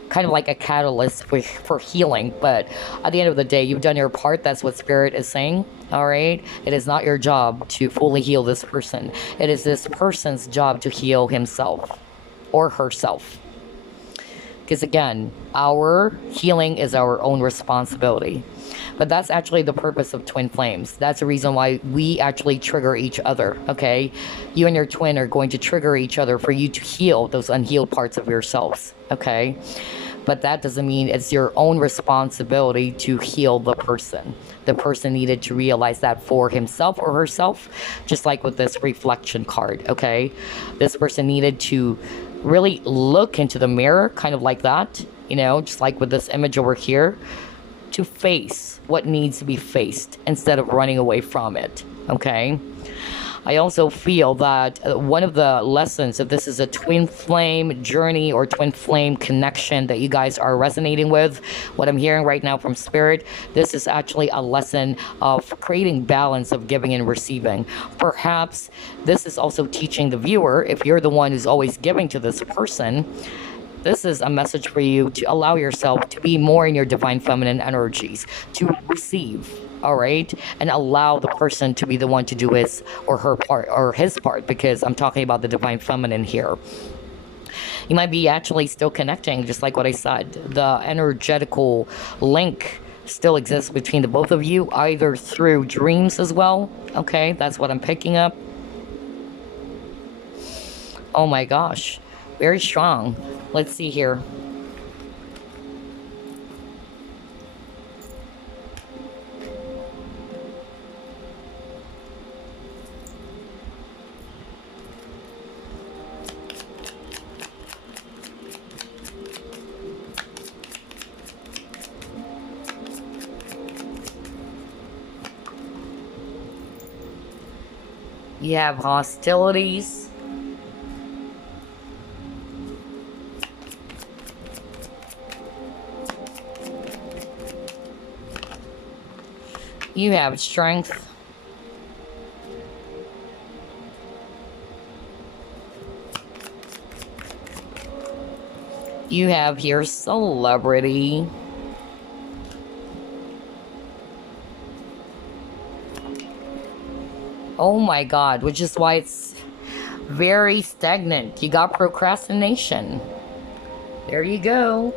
Kind of like a catalyst for healing, but at the end of the day, you've done your part. That's what Spirit is saying, all right? It is not your job to fully heal this person. It is this person's job to heal himself or herself. Because again, our healing is our own responsibility. But that's actually the purpose of twin flames. That's the reason why we actually trigger each other, okay? You and your twin are going to trigger each other for you to heal those unhealed parts of yourselves, okay? But that doesn't mean it's your own responsibility to heal the person. The person needed to realize that for himself or herself, just like with this reflection card, okay? This person needed to really look into the mirror, kind of like that, you know, just like with this image over here, to face what needs to be faced instead of running away from it, okay? I also feel that one of the lessons, if this is a twin flame journey or twin flame connection that you guys are resonating with, what I'm hearing right now from Spirit, this is actually a lesson of creating balance of giving and receiving. Perhaps this is also teaching the viewer, if you're the one who's always giving to this person, this is a message for you to allow yourself to be more in your divine feminine energies, to receive, all right? And allow the person to be the one to do his or her part, or his part, because I'm talking about the divine feminine here. You might be actually still connecting, just like what I said. The energetical link still exists between the both of you, either through dreams as well, okay? That's what I'm picking up. Oh my gosh, very strong. Let's see here. You have hostilities. You have strength. You have here celebrity. Oh my god, which is why it's very stagnant. You got procrastination. There you go.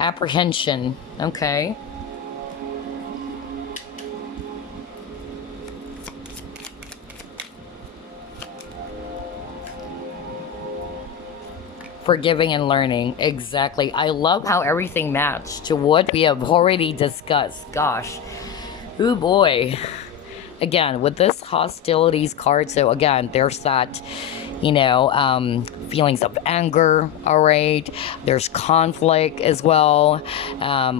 Apprehension. Okay. Forgiving and learning. Exactly. I love how everything matched to what we have already discussed. Gosh. Oh boy. Again, with this hostilities card, so again, there's that, you know, feelings of anger, all right? There's conflict as well,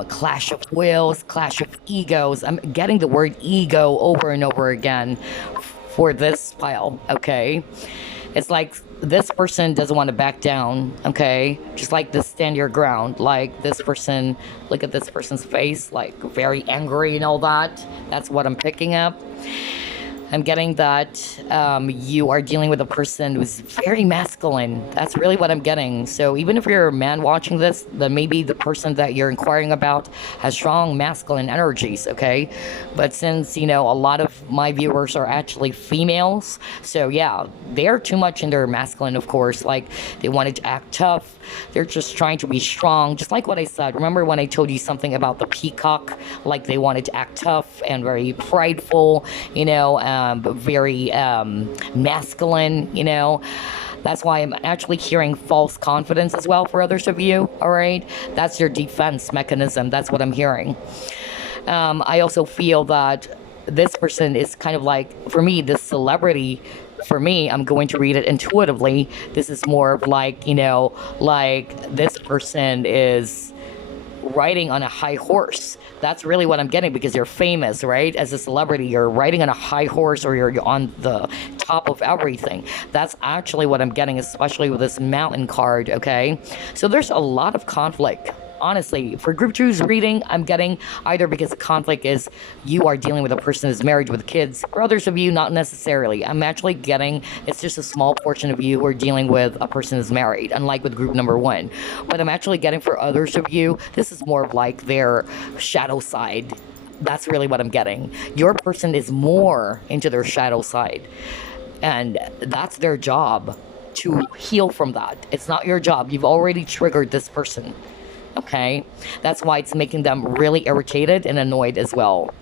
clash of wills, clash of egos. I'm getting the word ego over and over again for this pile, okay? It's like this person doesn't want to back down, okay? Just like this stand your ground. Like this person, look at this person's face, like very angry and all that. That's what I'm picking up. I'm getting that you are dealing with a person who's very masculine. That's really what I'm getting. So even if you're a man watching this, then maybe the person that you're inquiring about has strong masculine energies, okay? But since, you know, a lot of my viewers are actually females, so yeah, they're too much in their masculine, of course. Like, they wanted to act tough. They're just trying to be strong, just like what I said. Remember when I told you something about the peacock? Like, they wanted to act tough and very prideful, you know, very masculine, you know. That's why I'm actually hearing false confidence as well for others of you, all right? That's your defense mechanism. That's what I'm hearing. I also feel that this person is kind of like, for me, this celebrity, for me, I'm going to read it intuitively. This is more of like, you know, like this person is riding on a high horse. That's really what I'm getting, because you're famous, right? As a celebrity, you're riding on a high horse, or you're on the top of everything. That's actually what I'm getting, especially with this mountain card, okay? So there's a lot of conflict. Honestly, for group 2's reading, I'm getting either because the conflict is you are dealing with a person who's married with kids. For others of you, not necessarily. I'm actually getting it's just a small portion of you who are dealing with a person who's married, unlike with group number 1. But I'm actually getting for others of you, this is more of like their shadow side. That's really what I'm getting. Your person is more into their shadow side, and that's their job to heal from that. It's not your job. You've already triggered this person. Okay, that's why it's making them really irritated and annoyed as well.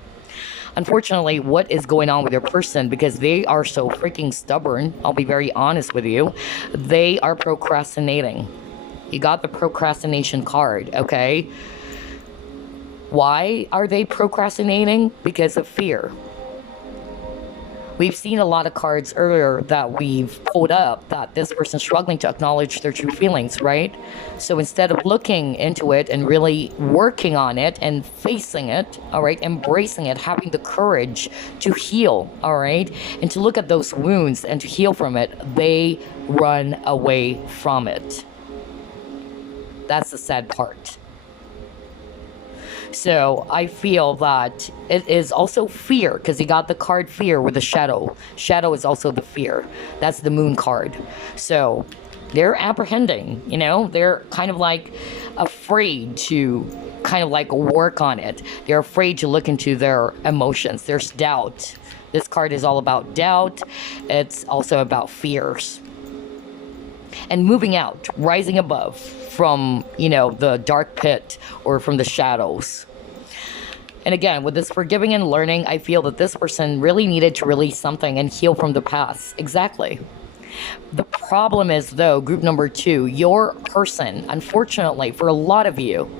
Unfortunately, what is going on with your person, because they are so freaking stubborn, I'll be very honest with you, they are procrastinating. You got the procrastination card, okay? Why are they procrastinating? Because of fear. We've seen a lot of cards earlier that we've pulled up that this person's struggling to acknowledge their true feelings, right? So instead of looking into it and really working on it and facing it, all right, embracing it, having the courage to heal, all right, and to look at those wounds and to heal from it, they run away from it. That's the sad part. So I feel that it is also fear, because you got the card fear with the shadow. Shadow is also the fear. That's the moon card. So they're apprehending, you know, they're kind of like afraid to kind of like work on it. They're afraid to look into their emotions. There's doubt. This card is all about doubt. It's also about fears. And moving out, rising above from, you know, the dark pit or from the shadows. And again, with this forgiving and learning, I feel that this person really needed to release something and heal from the past. Exactly. The problem is, though, group number 2, your person, unfortunately, for a lot of you,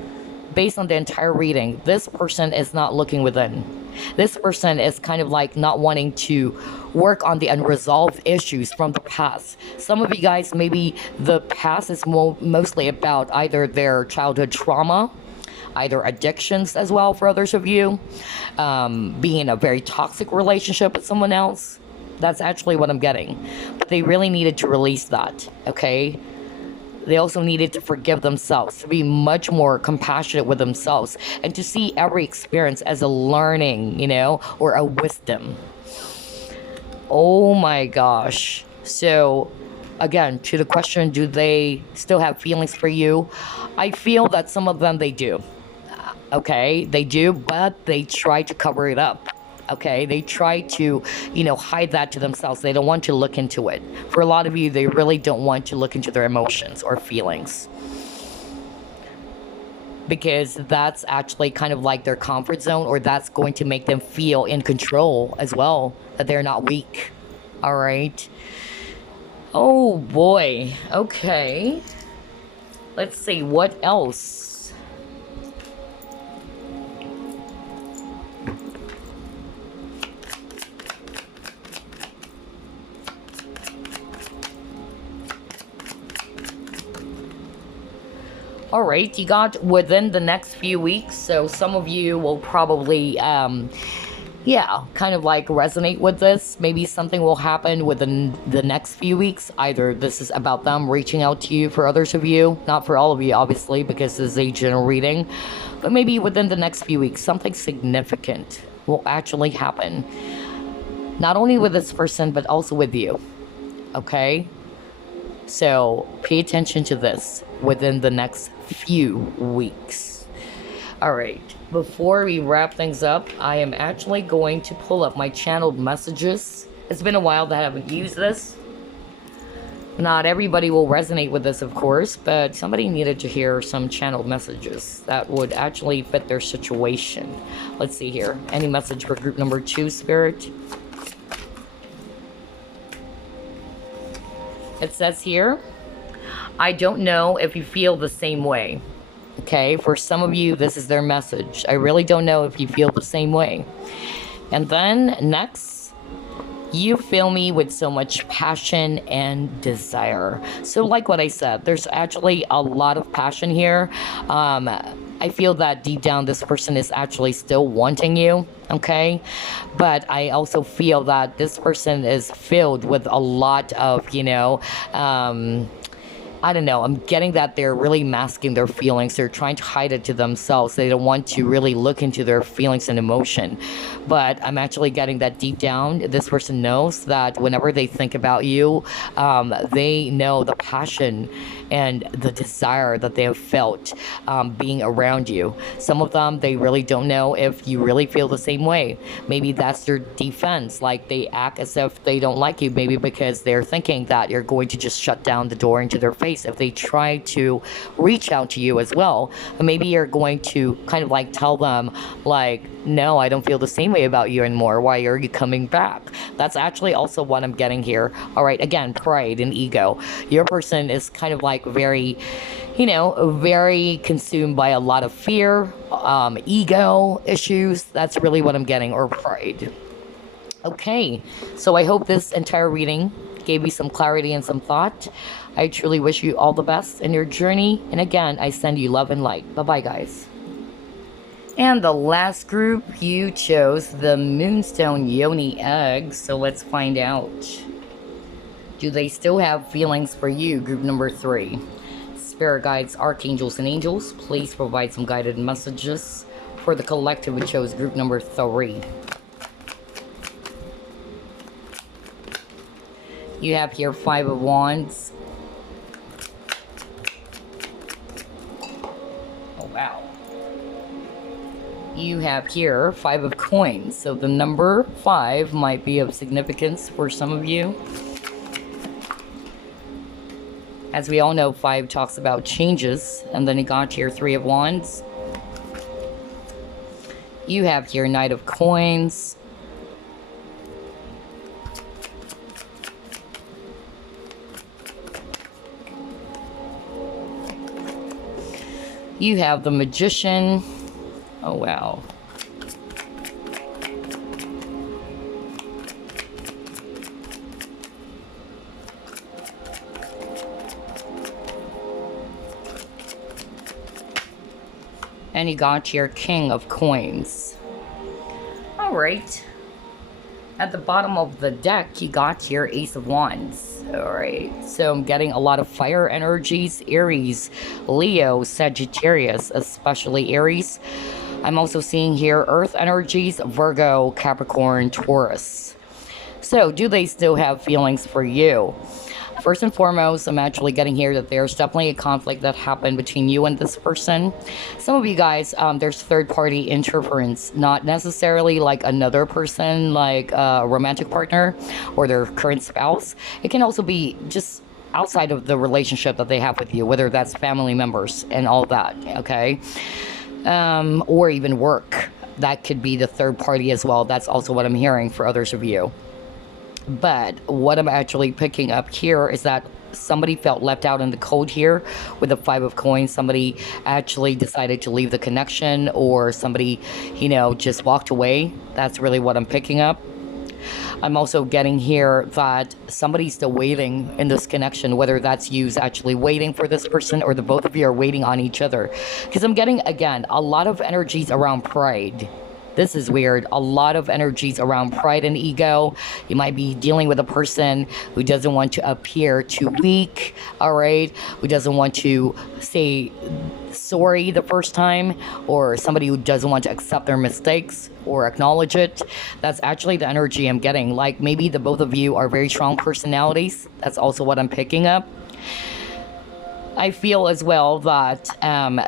based on the entire reading, this person is not looking within. This person is kind of like not wanting to work on the unresolved issues from the past. Some of you guys, maybe the past is mostly about either their childhood trauma, either addictions as well for others of you, being in a very toxic relationship with someone else. That's actually what I'm getting. But they really needed to release that, okay? They also needed to forgive themselves, to be much more compassionate with themselves, and to see every experience as a learning, you know, or a wisdom. Oh my gosh. So, again, to the question, do they still have feelings for you? I feel that some of them, they do. Okay, they do, but they try to cover it up. Okay, they try to, you know, hide that to themselves. They don't want to look into it. For a lot of you, they really don't want to look into their emotions or feelings, because that's actually kind of like their comfort zone, or that's going to make them feel in control as well, that they're not weak. All right. Oh boy. Okay, let's see what else. All right, you got within the next few weeks, so some of you will probably, yeah, kind of like resonate with this. Maybe something will happen within the next few weeks. Either this is about them reaching out to you for others of you, not for all of you, obviously, because this is a general reading, but maybe within the next few weeks, something significant will actually happen. Not only with this person, but also with you, okay? So pay attention to this within the next few weeks. All right, before we wrap things up, I am actually going to pull up my channeled messages. It's been a while that I haven't used this. Not everybody will resonate with this, of course, but somebody needed to hear some channeled messages that would actually fit their situation. Let's see here. Any message for group number 2, Spirit? It says here, I don't know if you feel the same way. Okay, for some of you, this is their message. I really don't know if you feel the same way. And then next, you fill me with so much passion and desire. So like what I said, there's actually a lot of passion here. I feel that deep down this person is actually still wanting you, okay? But I also feel that this person is filled with a lot of, you know, I don't know, I'm getting that they're really masking their feelings. They're trying to hide it to themselves. They don't want to really look into their feelings and emotion. But I'm actually getting that deep down, this person knows that whenever they think about you, they know the passion and the desire that they have felt being around you. Some of them, they really don't know if you really feel the same way. Maybe that's their defense. Like they act as if they don't like you, maybe because they're thinking that you're going to just shut down the door into their face if they try to reach out to you as well. And maybe you're going to kind of like tell them like, no, I don't feel the same way about you anymore. Why are you coming back? That's actually also what I'm getting here. All right, again, pride and ego. Your person is kind of like very, you know, very consumed by a lot of fear, ego issues. That's really what I'm getting, or pride. Okay, so I hope this entire reading gave you some clarity and some thought. I truly wish you all the best in your journey. And again, I send you love and light. Bye-bye, guys. And the last group, you chose the Moonstone Yoni egg. So let's find out. Do they still have feelings for you, group number 3? Spirit guides, archangels, and angels, please provide some guided messages for the collective who chose group number 3. You have here 5 of Wands. Oh, wow. You have here 5 of Coins. So the number 5 might be of significance for some of you. As we all know, 5 talks about changes. And then you got here 3 of Wands. You have here Knight of Coins. You have the Magician. Oh, wow. And you got your King of Coins. All right. At the bottom of the deck, you got your Ace of Wands. All right. So I'm getting a lot of fire energies. Aries, Leo, Sagittarius, especially Aries. I'm also seeing here Earth energies, Virgo, Capricorn, Taurus. So do they still have feelings for you? First and foremost, I'm actually getting here that there's definitely a conflict that happened between you and this person. Some of you guys, there's third-party interference, not necessarily like another person, like a romantic partner or their current spouse. It can also be just outside of the relationship that they have with you, whether that's family members and all that, okay? Or even work. That could be the third party as well. That's also what I'm hearing for others of you. But what I'm actually picking up here is that somebody felt left out in the cold here with the 5 of coins. Somebody actually decided to leave the connection, or somebody, you know, just walked away. That's really what I'm picking up. I'm also getting here that somebody's still waiting in this connection, whether that's you's actually waiting for this person or the both of you are waiting on each other. Because I'm getting, again, a lot of energies around pride. This is weird. A lot of energies around pride and ego. You might be dealing with a person who doesn't want to appear too weak, all right? Who doesn't want to say sorry the first time, or somebody who doesn't want to accept their mistakes or acknowledge it. That's actually the energy I'm getting. Like maybe the both of you are very strong personalities. That's also what I'm picking up. I feel as well that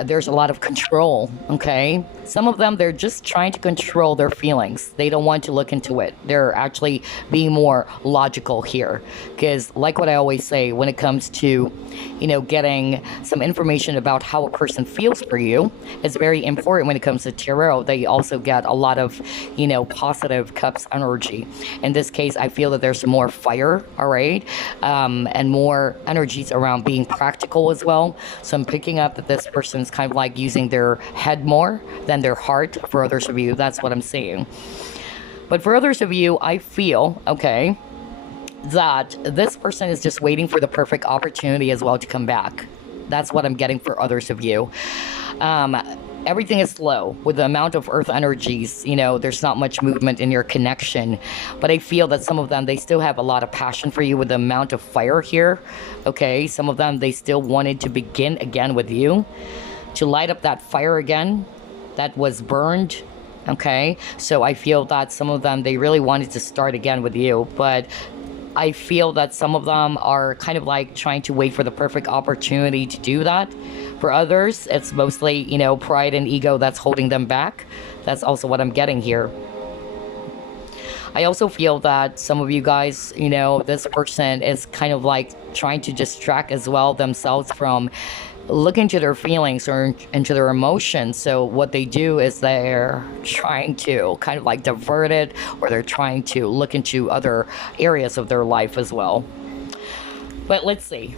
there's a lot of control, okay? Some of them, they're just trying to control their feelings. They don't want to look into it. They're actually being more logical here. Because like what I always say, when it comes to, you know, getting some information about how a person feels for you, it's very important when it comes to tarot. They also get a lot of, you know, positive cups energy. In this case, I feel that there's more fire, all right? And more energies around being practical as well. So I'm picking up that this person's kind of like using their head more than their heart for others of you. That's what I'm seeing. But for others of you, I feel, okay, that this person is just waiting for the perfect opportunity as well to come back. That's what I'm getting for others of you. Everything is slow with the amount of earth energies. You know, there's not much movement in your connection, but I feel that some of them, they still have a lot of passion for you with the amount of fire here. Okay, some of them, they still wanted to begin again with you, to light up that fire again that was burned. Okay, so I feel that some of them, they really wanted to start again with you, but I feel that some of them are kind of like trying to wait for the perfect opportunity to do that. For others, it's mostly, you know, pride and ego that's holding them back. That's also what I'm getting here. I also feel that some of you guys, you know, this person is kind of like trying to distract as well themselves from looking to their feelings or into their emotions. So what they do is they're trying to kind of like divert it, or they're trying to look into other areas of their life as well. But let's see.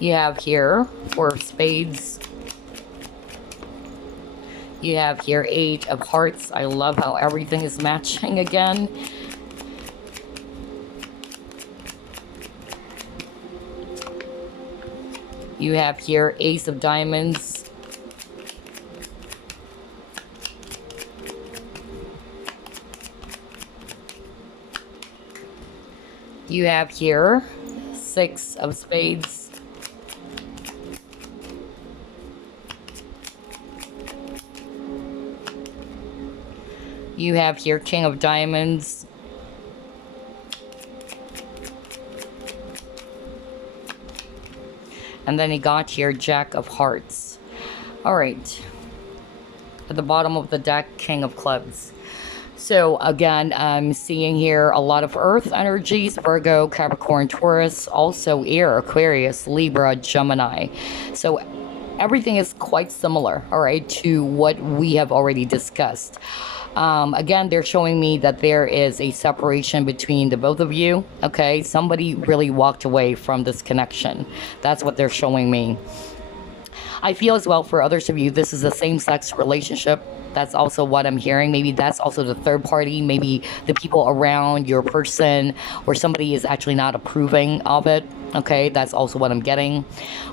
You have here 4 of spades. You have here 8 of hearts. I love how everything is matching again. You have here Ace of diamonds. You have here 6 of spades. You have here King of diamonds. And then you got here Jack of hearts. All right. At the bottom of the deck, King of clubs. So again, I'm seeing here a lot of earth energies, Virgo, Capricorn, Taurus, also air, Aquarius, Libra, Gemini. So everything is quite similar, all right, to what we have already discussed. Again, they're showing me that there is a separation between the both of you. Okay, somebody really walked away from this connection. That's what they're showing me. I feel as well for others of you, this is a same-sex relationship. That's also what I'm hearing. Maybe that's also the third party. Maybe the people around your person or somebody is actually not approving of it. Okay, that's also what I'm getting.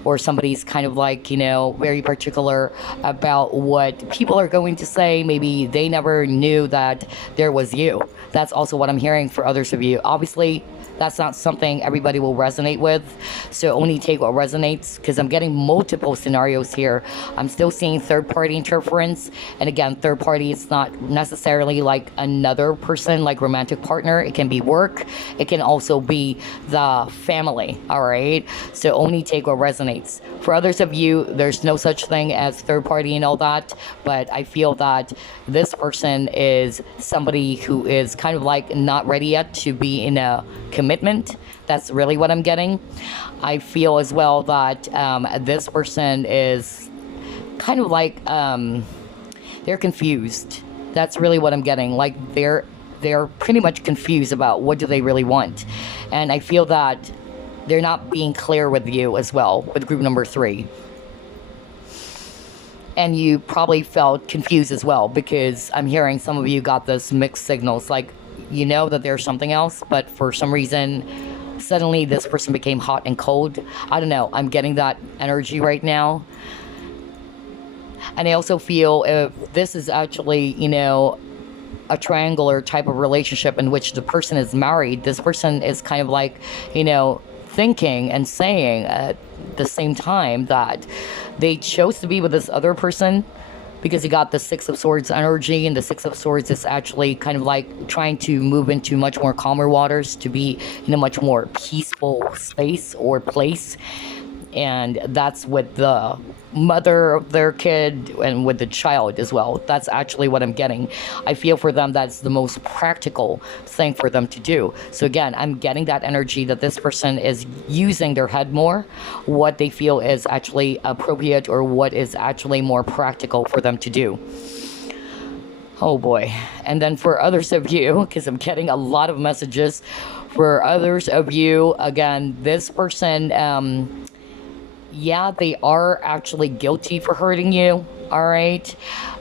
Or somebody's kind of like, you know, very particular about what people are going to say. Maybe they never knew that there was you. That's also what I'm hearing for others of you. Obviously, that's not something everybody will resonate with. So only take what resonates, because I'm getting multiple scenarios here. I'm still seeing third party interference. And again, third party is not necessarily like another person, like romantic partner. It can be work. It can also be the family. All right. So only take what resonates. For others of you, there's no such thing as third party and all that. But I feel that this person is somebody who is kind of like not ready yet to be in a commitment. That's really what I'm getting. I feel as well that this person is kind of like they're confused. That's really what I'm getting. Like they're pretty much confused about what do they really want. And I feel that they're not being clear with you as well, with group number 3. And you probably felt confused as well, because I'm hearing some of you got this mixed signals, like you know that there's something else, but for some reason suddenly this person became hot and cold. I don't know, I'm getting that energy right now. And I also feel if this is actually, you know, a triangular type of relationship in which the person is married, this person is kind of like, you know, thinking and saying at the same time that they chose to be with this other person because you got the Six of Swords energy, and the Six of Swords is actually kind of like trying to move into much more calmer waters, to be in a much more peaceful space or place. And that's with the mother of their kid and with the child as well. That's actually what I'm getting. I feel for them that's the most practical thing for them to do. So again, I'm getting that energy that this person is using their head more, what they feel is actually appropriate or what is actually more practical for them to do. Oh boy. And then for others of you, because I'm getting a lot of messages, for others of you, again, this person, yeah, they are actually guilty for hurting you, all right?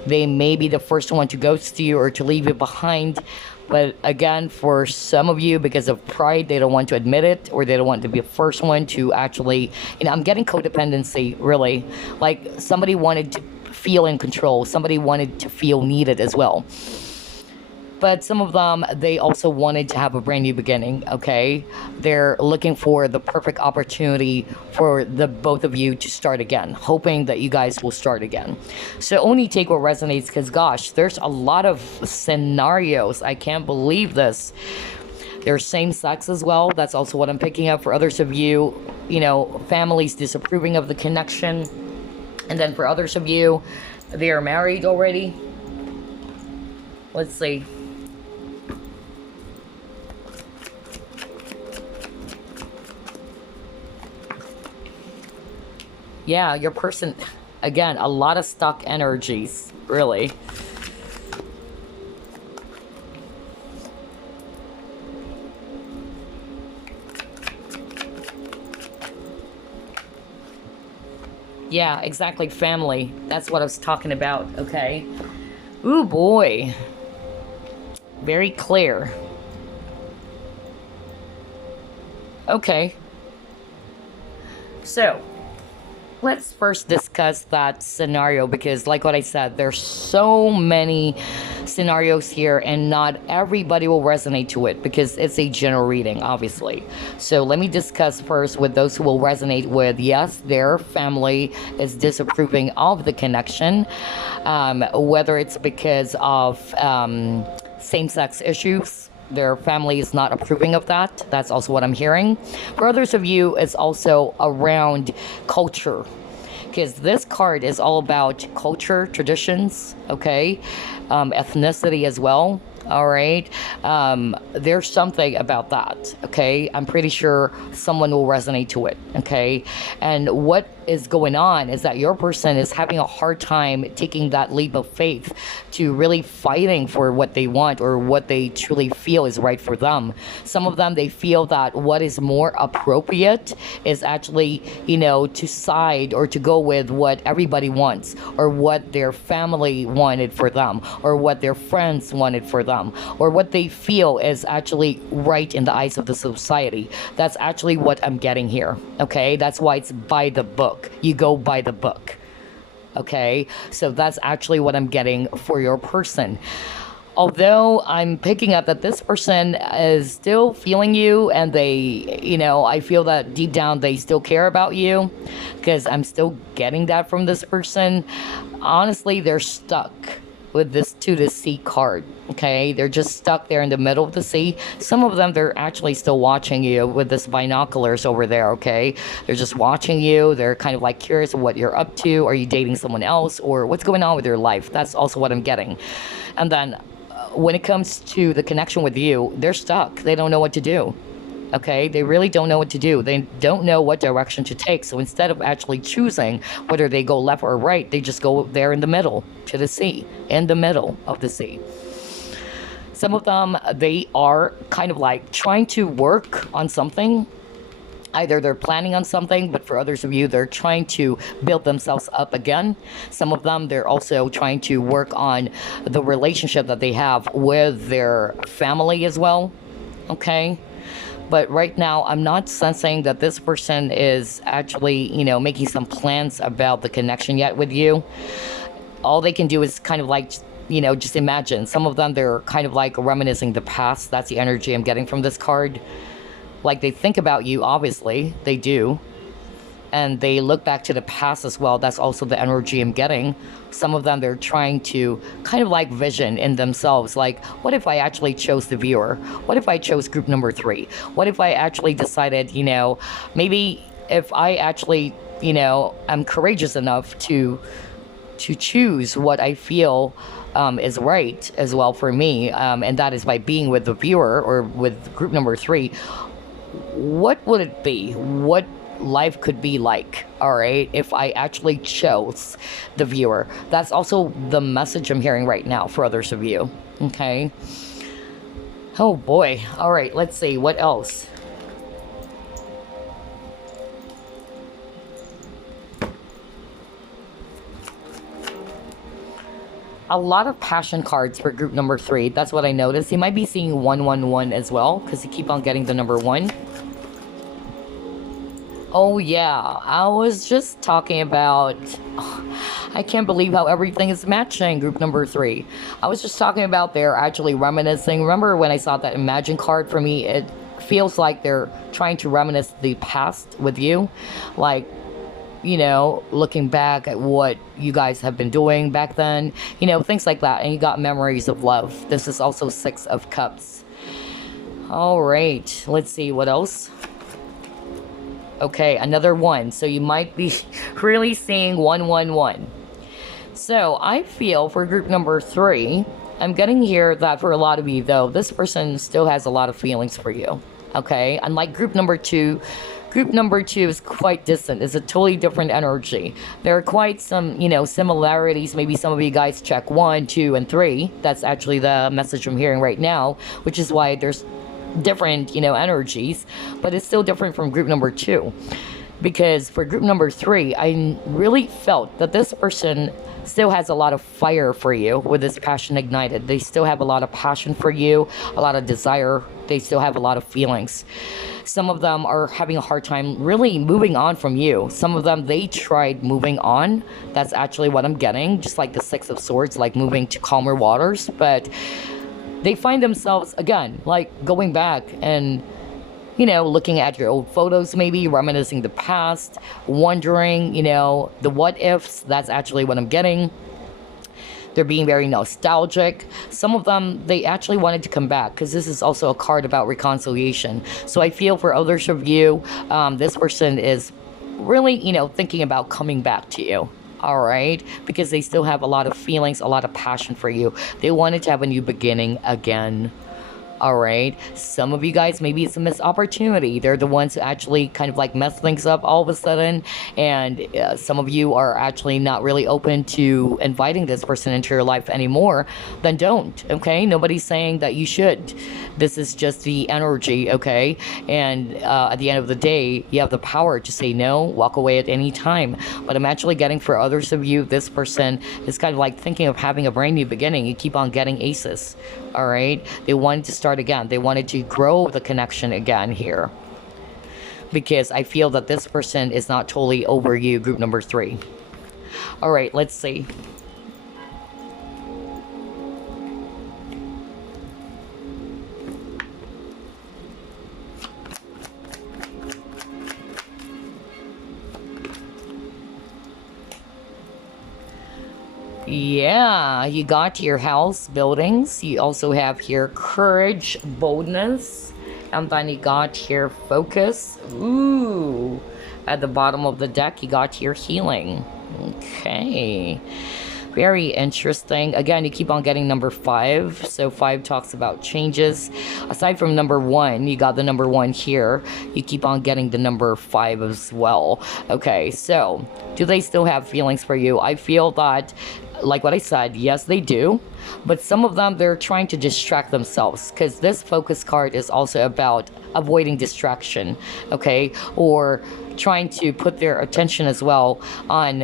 They may be the first one to ghost you or to leave you behind. But again, for some of you, because of pride, they don't want to admit it, or they don't want to be the first one to actually, you know, I'm getting codependency, really. Like somebody wanted to feel in control. Somebody wanted to feel needed as well. But some of them, they also wanted to have a brand new beginning, okay? They're looking for the perfect opportunity for the both of you to start again, hoping that you guys will start again. So only take what resonates, because gosh, there's a lot of scenarios. I can't believe this. There's same sex as well. That's also what I'm picking up for others of you. You know, families disapproving of the connection. And then for others of you, they are married already. Let's see. Yeah, your person, again, a lot of stuck energies, really. Yeah, exactly, family. That's what I was talking about, okay? Ooh, boy. Very clear. Okay. So, let's first discuss that scenario, because like what I said, there's so many scenarios here and not everybody will resonate to it because it's a general reading, obviously. So let me discuss first with those who will resonate with, yes, their family is disapproving of the connection, whether it's because of same-sex issues. Their family is not approving of that. That's also what I'm hearing. For others of you, it's also around culture, because this card is all about culture, traditions, okay, ethnicity as well. All right. There's something about that. Okay. I'm pretty sure someone will resonate to it. Okay. And what is going on is that your person is having a hard time taking that leap of faith to really fighting for what they want or what they truly feel is right for them. Some of them, they feel that what is more appropriate is actually, to side or to go with what everybody wants or what their family wanted for them or what their friends wanted for them or what they feel is actually right in the eyes of the society. That's actually what I'm getting here. Okay. That's why it's by the book. You go by the book. Okay, so that's actually what I'm getting for your person. Although I'm picking up that this person is still feeling you and I feel that deep down they still care about you because I'm still getting that from this person. Honestly, they're stuck with this to the sea card. Okay, they're just stuck there in the middle of the sea. Some of them, they're actually still watching you with this binoculars over there. Okay, they're just watching you. They're kind of like curious of what you're up to. Are you dating someone else or what's going on with your life? That's also what I'm getting. And then when it comes to the connection with you, they're stuck. They don't know what to do. Okay, they really don't know what to do. They don't know what direction to take. So instead of actually choosing whether they go left or right, they just go there in the middle to the sea, in the middle of the sea. Some of them, they are kind of like trying to work on something. Either they're planning on something, but for others of you, they're trying to build themselves up again. Some of them, they're also trying to work on the relationship that they have with their family as well. Okay. But right now, I'm not sensing that this person is actually, making some plans about the connection yet with you. All they can do is kind of like, just imagine. Some of them, they're kind of like reminiscing the past. That's the energy I'm getting from this card. Like they think about you, obviously. They do. And they look back to the past as well. That's also the energy I'm getting. Some of them, they're trying to kind of like vision in themselves. Like, what if I actually chose the viewer? What if I chose group number 3? What if I actually decided, maybe if I actually, I'm courageous enough to choose what I feel is right as well for me. And that is by being with the viewer or with group number 3. What would it be? What life could be like, all right, if I actually chose the viewer? That's also the message I'm hearing right now for others of you. Okay. Oh boy. All right, let's see what else. A lot of passion cards for group number 3. That's what I noticed. You might be seeing 111 as well because you keep on getting the number 1. Oh yeah, I was just talking about, I can't believe how everything is matching group number 3. I was just talking about they're actually reminiscing. Remember when I saw that Imagine card for me, it feels like they're trying to reminisce the past with you. Like, looking back at what you guys have been doing back then, things like that. And you got memories of love. This is also 6 of Cups. All right, let's see what else. Okay, another 1. So you might be really seeing 111. So I feel for group number 3, I'm getting here that for a lot of you, though, this person still has a lot of feelings for you. Okay, unlike group number 2, group number 2 is quite distant. It's a totally different energy. There are quite some, similarities. Maybe some of you guys check 1, 2, and 3. That's actually the message I'm hearing right now, which is why there's different energies, but it's still different from group number 2, because for group number 3, I really felt that this person still has a lot of fire for you with this passion ignited. They still have a lot of passion for you, a lot of desire. They still have a lot of feelings. Some of them are having a hard time really moving on from you. Some of them, they tried moving on. That's actually what I'm getting, just like the 6 of Swords, like moving to calmer waters, but they find themselves, again, like going back and, looking at your old photos, maybe reminiscing the past, wondering, the what ifs. That's actually what I'm getting. They're being very nostalgic. Some of them, they actually wanted to come back because this is also a card about reconciliation. So I feel for others of you, this person is really, thinking about coming back to you. all right? Because they still have a lot of feelings, a lot of passion for you. They wanted to have a new beginning again. All right, some of you guys, maybe it's a missed opportunity. They're the ones who actually kind of like mess things up all of a sudden, and some of you are actually not really open to inviting this person into your life anymore. Then don't, okay? Nobody's saying that you should. This is just the energy, okay? And at the end of the day, you have the power to say no, walk away at any time. But I'm actually getting for others of you, this person is kind of like thinking of having a brand new beginning. You keep on getting aces. All right, they wanted to start again. They wanted to grow the connection again here, because I feel that this person is not totally over you, group number 3. All right, let's see. Yeah, you got your house buildings. You also have here courage, boldness, and then you got here focus. Ooh, at the bottom of the deck, you got your healing. Okay, very interesting. Again, you keep on getting number 5. So 5 talks about changes. Aside from number 1, you got the number 1 here. You keep on getting the number 5 as well. Okay, so do they still have feelings for you? I feel that, like what I said, yes, they do. But some of them, they're trying to distract themselves, because this focus card is also about avoiding distraction, okay? Or trying to put their attention as well on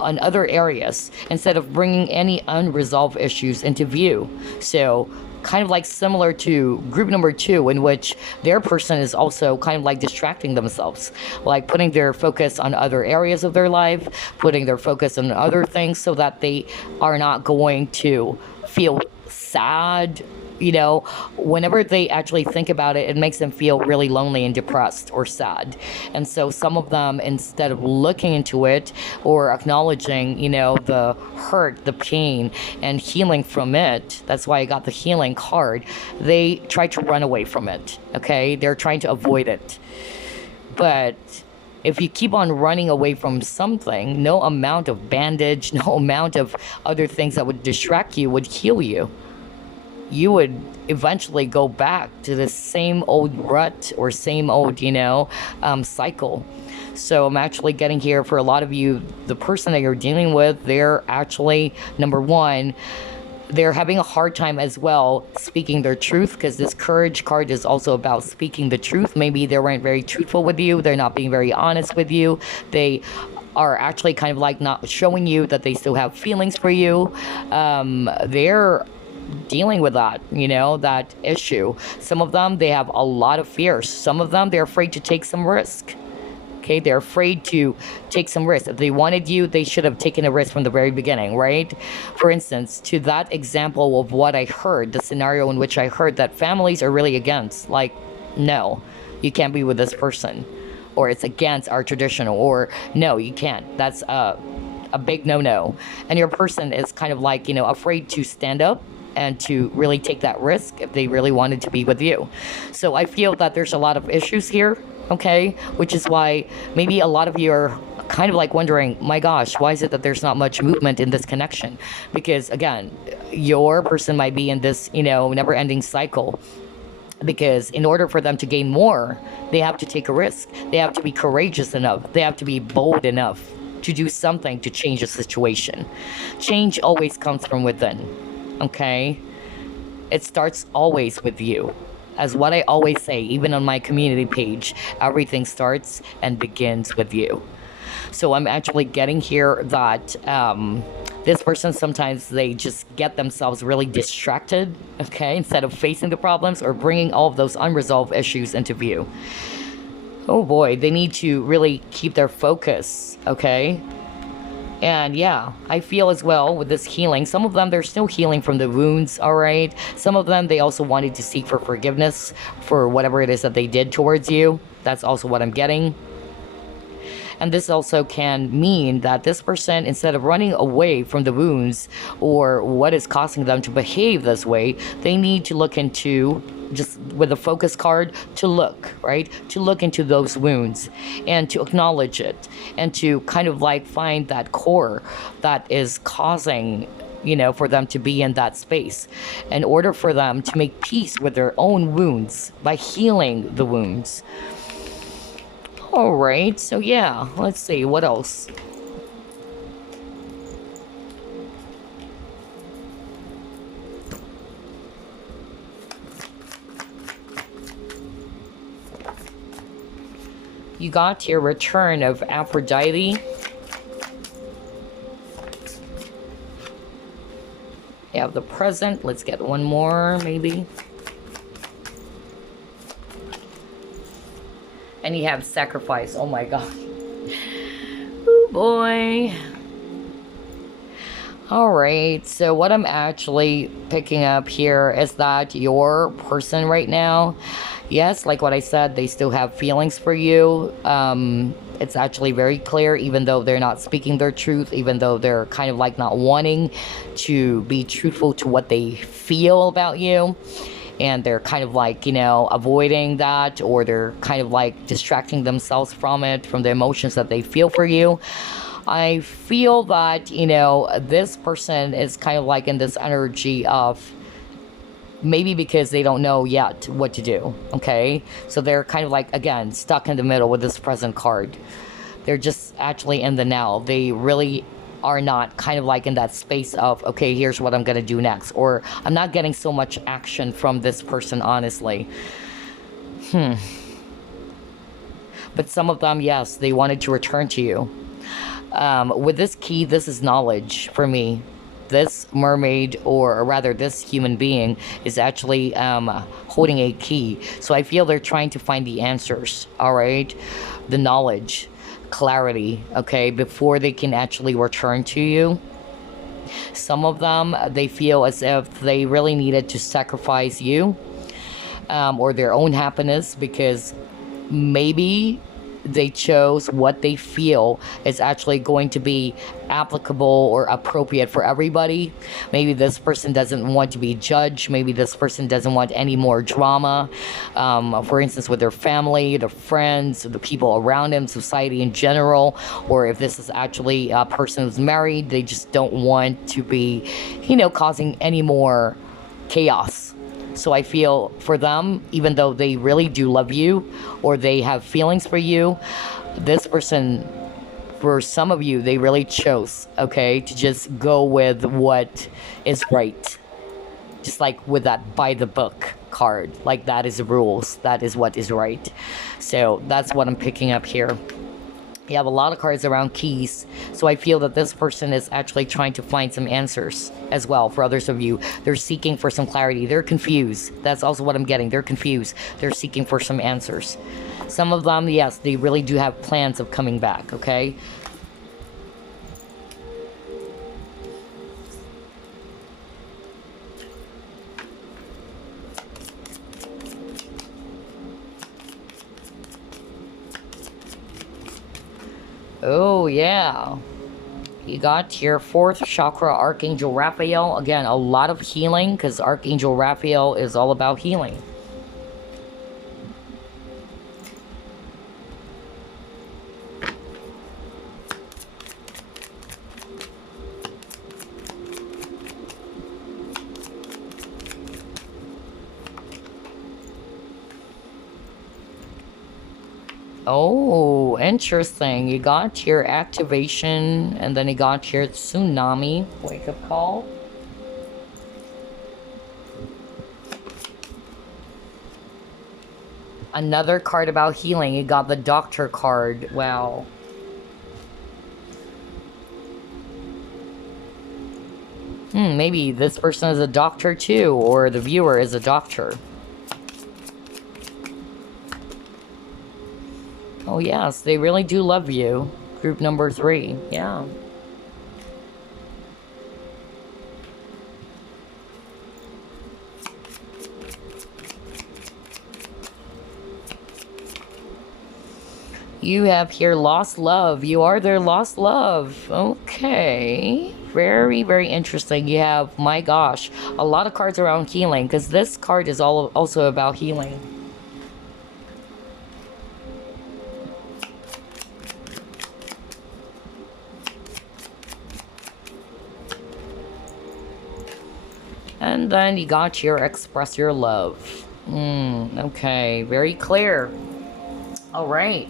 other areas instead of bringing any unresolved issues into view. So kind of like similar to group number 2, in which their person is also kind of like distracting themselves, like putting their focus on other areas of their life, putting their focus on other things, so that they are not going to feel sad. You know, whenever they actually think about it, it makes them feel really lonely and depressed or sad. And so some of them, instead of looking into it or acknowledging, you know, the hurt, the pain, and healing from it, that's why I got the healing card, they try to run away from it, okay? They're trying to avoid it. But if you keep on running away from something, no amount of bandage, no amount of other things that would distract you would heal you. You would eventually go back to the same old rut or same old, you know, cycle. So I'm actually getting here for a lot of you, the person that you're dealing with, they're actually, number 1, they're having a hard time as well speaking their truth, because this courage card is also about speaking the truth. Maybe they weren't very truthful with you. They're not being very honest with you. They are actually kind of like not showing you that they still have feelings for you. They're dealing with that, you know, that issue. Some of them, they have a lot of fears. Some of them, they're afraid to take some risk. Okay, they're afraid to take some risk. If they wanted you, they should have taken a risk from the very beginning, right? For instance, to that example of what I heard, the scenario in which I heard that families are really against, like, no, you can't be with this person, or it's against our tradition, or no, you can't. That's a big no-no. And your person is kind of like, you know, afraid to stand up and to really take that risk if they really wanted to be with you. So I feel that there's a lot of issues here, okay? Which is why maybe a lot of you are kind of like wondering, my gosh, why is it that there's not much movement in this connection? Because again, your person might be in this, you know, never-ending cycle. Because in order for them to gain more, they have to take a risk. They have to be courageous enough. They have to be bold enough to do something to change the situation. Change always comes from within. Okay, it starts always with you. As what I always say, even on my community page, everything starts and begins with you. So I'm actually getting here that this person, sometimes they just get themselves really distracted, okay, instead of facing the problems or bringing all of those unresolved issues into view. Oh boy, they need to really keep their focus, okay? And yeah, I feel as well with this healing, some of them, they're still healing from the wounds, all right? Some of them, they also wanted to seek for forgiveness for whatever it is that they did towards you. That's also what I'm getting. And this also can mean that this person, instead of running away from the wounds or what is causing them to behave this way, they need to look into just with a focus card, to look, right? To look into those wounds and to acknowledge it and to kind of like find that core that is causing, you know, for them to be in that space, in order for them to make peace with their own wounds by healing the wounds. All right, so yeah, let's see, what else? You got your return of Aphrodite. You have the present. Let's get one more, maybe. And you have sacrifice. Oh my god. Oh boy. Alright, so what I'm actually picking up here is that your person right now, yes, like what I said, they still have feelings for you. It's actually very clear, even though they're not speaking their truth, even though they're kind of like not wanting to be truthful to what they feel about you. And they're kind of like, you know, avoiding that, or they're kind of like distracting themselves from it, from the emotions that they feel for you. I feel that, you know, this person is kind of like in this energy of maybe because they don't know yet what to do, okay? So they're kind of like, again, stuck in the middle with this present card. They're just actually in the now. They really are not kind of like in that space of, okay, here's what I'm gonna do next. Or I'm not getting so much action from this person, honestly. But some of them, yes, they wanted to return to you. With this key, this is knowledge for me. This mermaid, or rather this human being, is actually holding a key. So I feel they're trying to find the answers, all right? The knowledge, clarity, okay, before they can actually return to you. Some of them, they feel as if they really needed to sacrifice you, or their own happiness, because maybe they chose what they feel is actually going to be applicable or appropriate for everybody. Maybe this person doesn't want to be judged. Maybe this person doesn't want any more drama, for instance, with their family, their friends, the people around them, society in general. Or if this is actually a person who's married, they just don't want to be, you know, causing any more chaos. So I feel for them, even though they really do love you, or they have feelings for you, this person, for some of you, they really chose, okay, to just go with what is right. Just like with that by the book card, like that is the rules, that is what is right. So that's what I'm picking up here. You have a lot of cards around keys, so I feel that this person is actually trying to find some answers as well. For others of you, they're seeking for some clarity. They're confused. That's also what I'm getting. They're confused. They're seeking for some answers. Some of them, yes, they really do have plans of coming back, okay? Oh, yeah. You got your 4th chakra, Archangel Raphael. Again, a lot of healing, because Archangel Raphael is all about healing. Oh, interesting. You got your activation, and then you got your tsunami wake-up call. Another card about healing. You got the doctor card. Wow. Maybe this person is a doctor too, or the viewer is a doctor. Oh yes, they really do love you. Group number 3, yeah. You have here lost love. You are their lost love. Okay. Very, very interesting. You have, my gosh, a lot of cards around healing, because this card is also about healing. And then you got here, express your love. Okay, very clear. All right.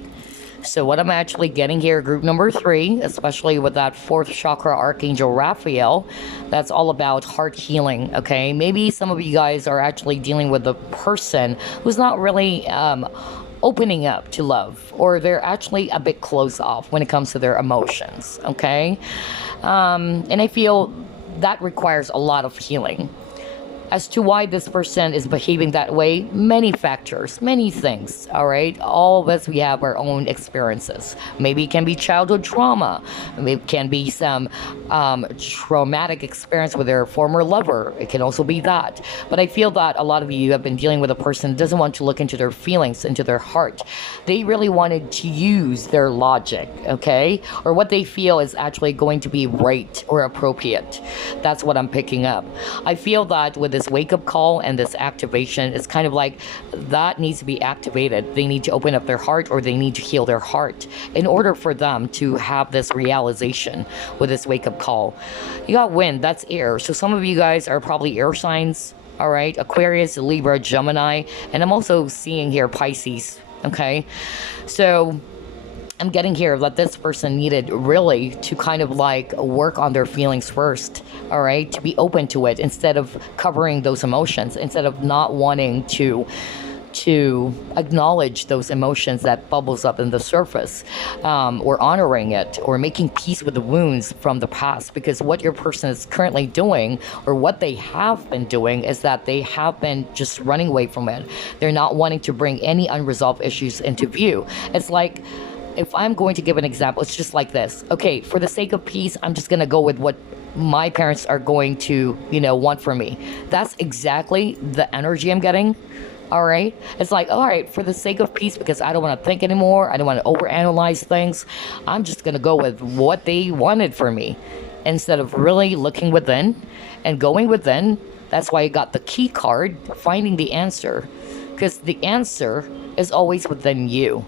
So what I'm actually getting here, group number 3, especially with that 4th chakra Archangel Raphael, that's all about heart healing, okay? Maybe some of you guys are actually dealing with a person who's not really opening up to love, or they're actually a bit closed off when it comes to their emotions, okay? And I feel that requires a lot of healing. As to why this person is behaving that way, many factors, many things, all right? All of us, we have our own experiences. Maybe it can be childhood trauma. Maybe it can be some traumatic experience with their former lover. It can also be that. But I feel that a lot of you have been dealing with a person who doesn't want to look into their feelings, into their heart. They really wanted to use their logic, okay? Or what they feel is actually going to be right or appropriate. That's what I'm picking up. I feel that with this wake-up call and this activation, it's kind of like that needs to be activated. They need to open up their heart, or they need to heal their heart in order for them to have this realization with this wake-up call. You got wind, that's air. So some of you guys are probably air signs, all right? Aquarius, Libra, Gemini, and I'm also seeing here Pisces, okay? So I'm getting here that this person needed really to kind of like work on their feelings first, all right? To be open to it instead of covering those emotions, instead of not wanting to acknowledge those emotions that bubbles up in the surface, or honoring it, or making peace with the wounds from the past. Because what your person is currently doing, or what they have been doing, is that they have been just running away from it. They're not wanting to bring any unresolved issues into view. It's like, if I'm going to give an example, it's just like this. Okay, for the sake of peace, I'm just going to go with what my parents are going to, want for me. That's exactly the energy I'm getting. All right. It's like, all right, for the sake of peace, because I don't want to think anymore. I don't want to overanalyze things. I'm just going to go with what they wanted for me instead of really looking within and going within. That's why I got the key card, finding the answer, because the answer is always within you.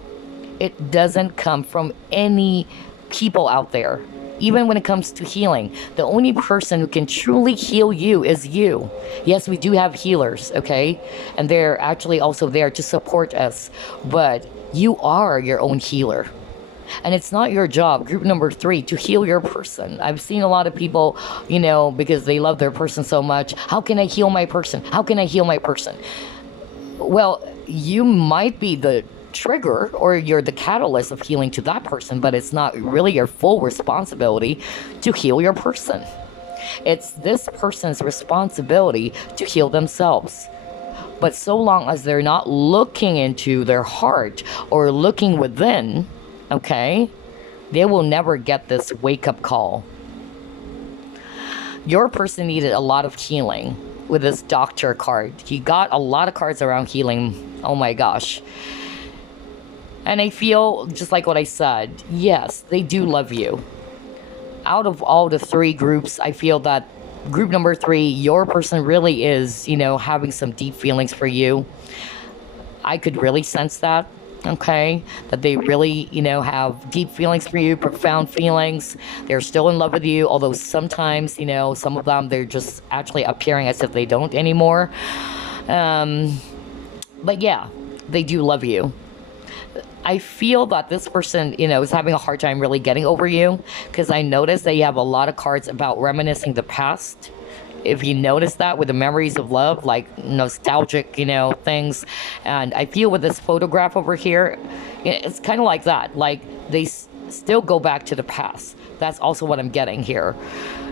It doesn't come from any people out there. Even when it comes to healing, the only person who can truly heal you is you. Yes, we do have healers, okay? And they're actually also there to support us. But you are your own healer. And it's not your job, group number 3, to heal your person. I've seen a lot of people, because they love their person so much. How can I heal my person? How can I heal my person? Well, you might be the trigger, or you're the catalyst of healing to that person, but it's not really your full responsibility to heal your person. It's this person's responsibility to heal themselves. But so long as they're not looking into their heart or looking within, okay, they will never get this wake-up call. Your person needed a lot of healing with this Doctor card. He got a lot of cards around healing. Oh my gosh. And I feel, just like what I said, yes, they do love you. Out of all the 3 groups, I feel that group number 3, your person really is, having some deep feelings for you. I could really sense that, okay? That they really, have deep feelings for you, profound feelings. They're still in love with you, although sometimes, some of them, they're just actually appearing as if they don't anymore. But yeah, they do love you. I feel that this person, is having a hard time really getting over you, because I noticed that you have a lot of cards about reminiscing the past. If you notice that with the memories of love, like nostalgic, things. And I feel with this photograph over here, it's kind of like that. Like they still go back to the past. That's also what I'm getting here.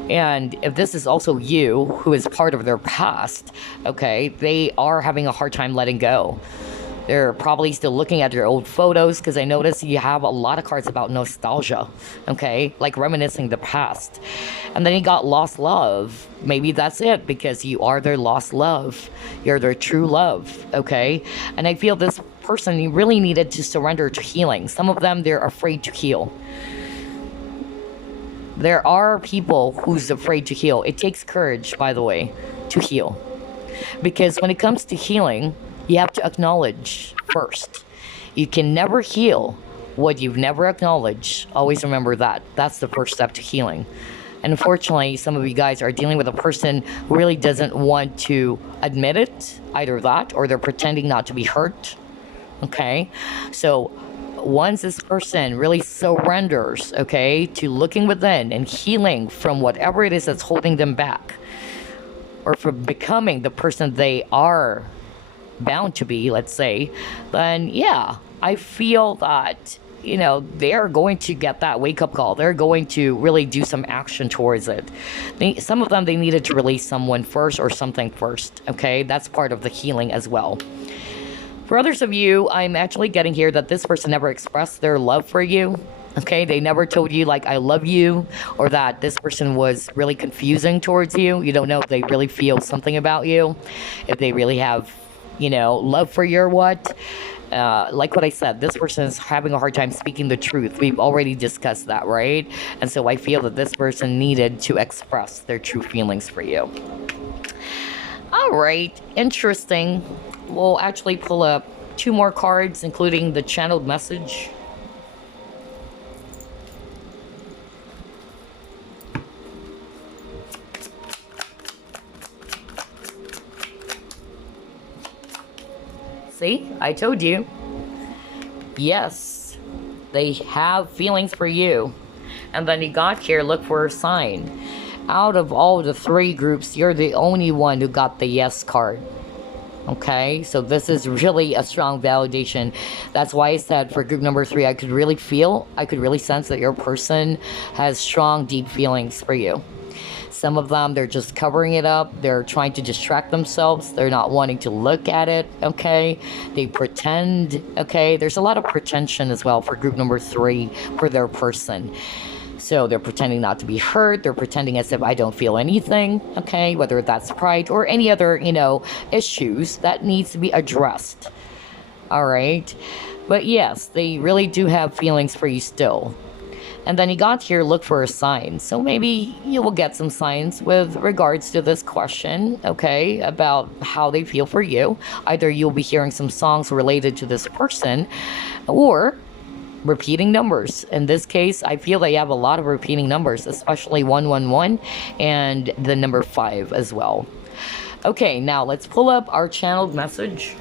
And if this is also you, who is part of their past, okay, they are having a hard time letting go. They're probably still looking at your old photos, because I notice you have a lot of cards about nostalgia, okay? Like reminiscing the past. And then you got lost love. Maybe that's it, because you are their lost love. You're their true love, okay? And I feel this person really needed to surrender to healing. Some of them, they're afraid to heal. there are people who's afraid to heal. It takes courage, by the way, to heal. Because when it comes to healing, you have to acknowledge first. You can never heal what you've never acknowledged. Always remember that. That's the first step to healing. And unfortunately, some of you guys are dealing with a person who really doesn't want to admit it. Either that or they're pretending not to be hurt. Okay? So once this person really surrenders, okay, to looking within and healing from whatever it is that's holding them back, or from becoming the person they are bound to be, let's say, then yeah, I feel that, you know, they're going to get that wake-up call. They're going to really do some action towards it. Some of them, they needed to release someone first or something first, okay? That's part of the healing as well. For others of you, I'm actually getting here that this person never expressed their love for you. Okay, they never told you like I love you, or that this person was really confusing towards you. You don't know if they really feel something about you, if they really have, you know, love for you or what. Like what I said, this person is having a hard time speaking the truth. We've already discussed that, right? And so I feel that this person needed to express their true feelings for you. All right, interesting. We'll actually pull up 2 more cards, including the channeled message. See, I told you. Yes, they have feelings for you. And then you got here, look for a sign. Out of all the 3 groups, you're the only one who got the yes card. Okay, so this is really a strong validation. That's why I said for group number 3, I could really sense that your person has strong, deep feelings for you. Some of them, they're just covering it up. They're trying to distract themselves. They're not wanting to look at it, okay? They pretend, okay? There's a lot of pretension as well for group number 3 for their person. So they're pretending not to be hurt. They're pretending as if I don't feel anything, okay? Whether that's pride or any other, you know, issues that needs to be addressed, all right? But yes, they really do have feelings for you still. And then you got here, look for a sign. So maybe you will get some signs with regards to this question, okay, about how they feel for you. Either you'll be hearing some songs related to this person, or repeating numbers. In this case, I feel that you have a lot of repeating numbers, especially 111 and the number 5 as well. Okay, now let's pull up our channeled message.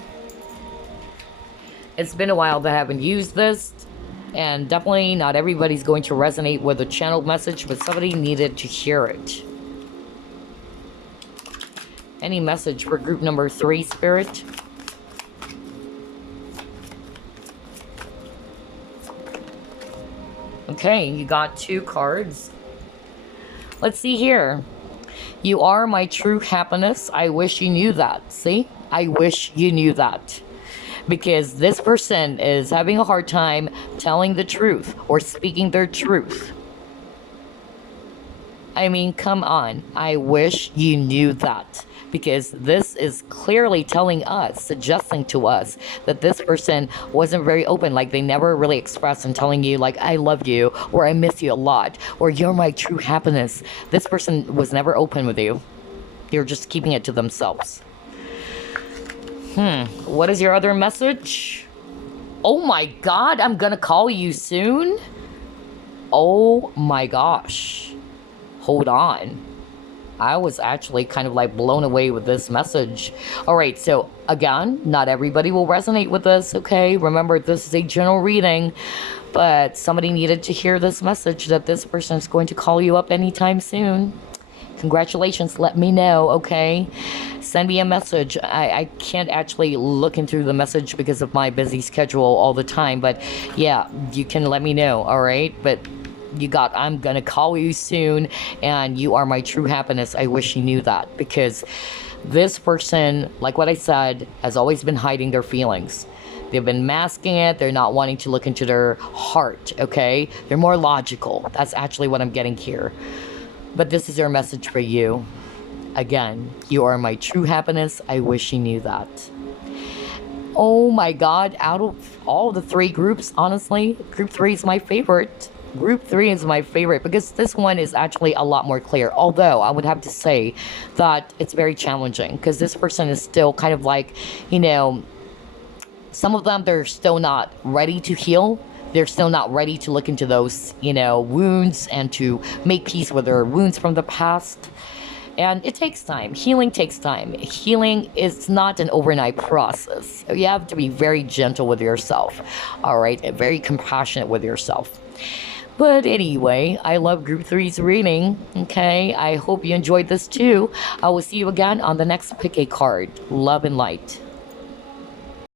It's been a while that I haven't used this, and definitely not everybody's going to resonate with the channeled message, but somebody needed to hear it. Any message for group number 3, Spirit? Okay, you got 2 cards. Let's see here. You are my true happiness. I wish you knew that. See? I wish you knew that. Because this person is having a hard time telling the truth or speaking their truth. I mean, come on. I wish you knew that. Because this is clearly telling us, suggesting to us that this person wasn't very open. Like they never really expressed and telling you like, I love you, or I miss you a lot, or you're my true happiness. This person was never open with you. You're just keeping it to themselves. What is your other message? Oh my God, I'm gonna call you soon? Oh my gosh. Hold on. I was actually kind of like blown away with this message. All right, so again, not everybody will resonate with this, okay? Remember, this is a general reading, but somebody needed to hear this message that this person is going to call you up anytime soon. Congratulations, let me know, okay? Send me a message. I can't actually look into the message because of my busy schedule all the time, but yeah, you can let me know, all right? But you got, I'm gonna call you soon, and you are my true happiness. I wish you knew that, because this person, like what I said, has always been hiding their feelings. They've been masking it. They're not wanting to look into their heart, okay? They're more logical. That's actually what I'm getting here. But this is their message for you. Again, you are my true happiness. I wish you knew that. Oh my God, out of all the 3 groups, honestly, group 3 is my favorite. Group 3 is my favorite because this one is actually a lot more clear. Although I would have to say that it's very challenging because this person is still kind of like, you know, some of them, they're still not ready to heal. They're still not ready to look into those, you know, wounds and to make peace with their wounds from the past. And it takes time. Healing takes time. Healing is not an overnight process. You have to be very gentle with yourself, all right? And very compassionate with yourself. But anyway, I love Group 3's reading, okay? I hope you enjoyed this too. I will see you again on the next Pick a Card. Love and light.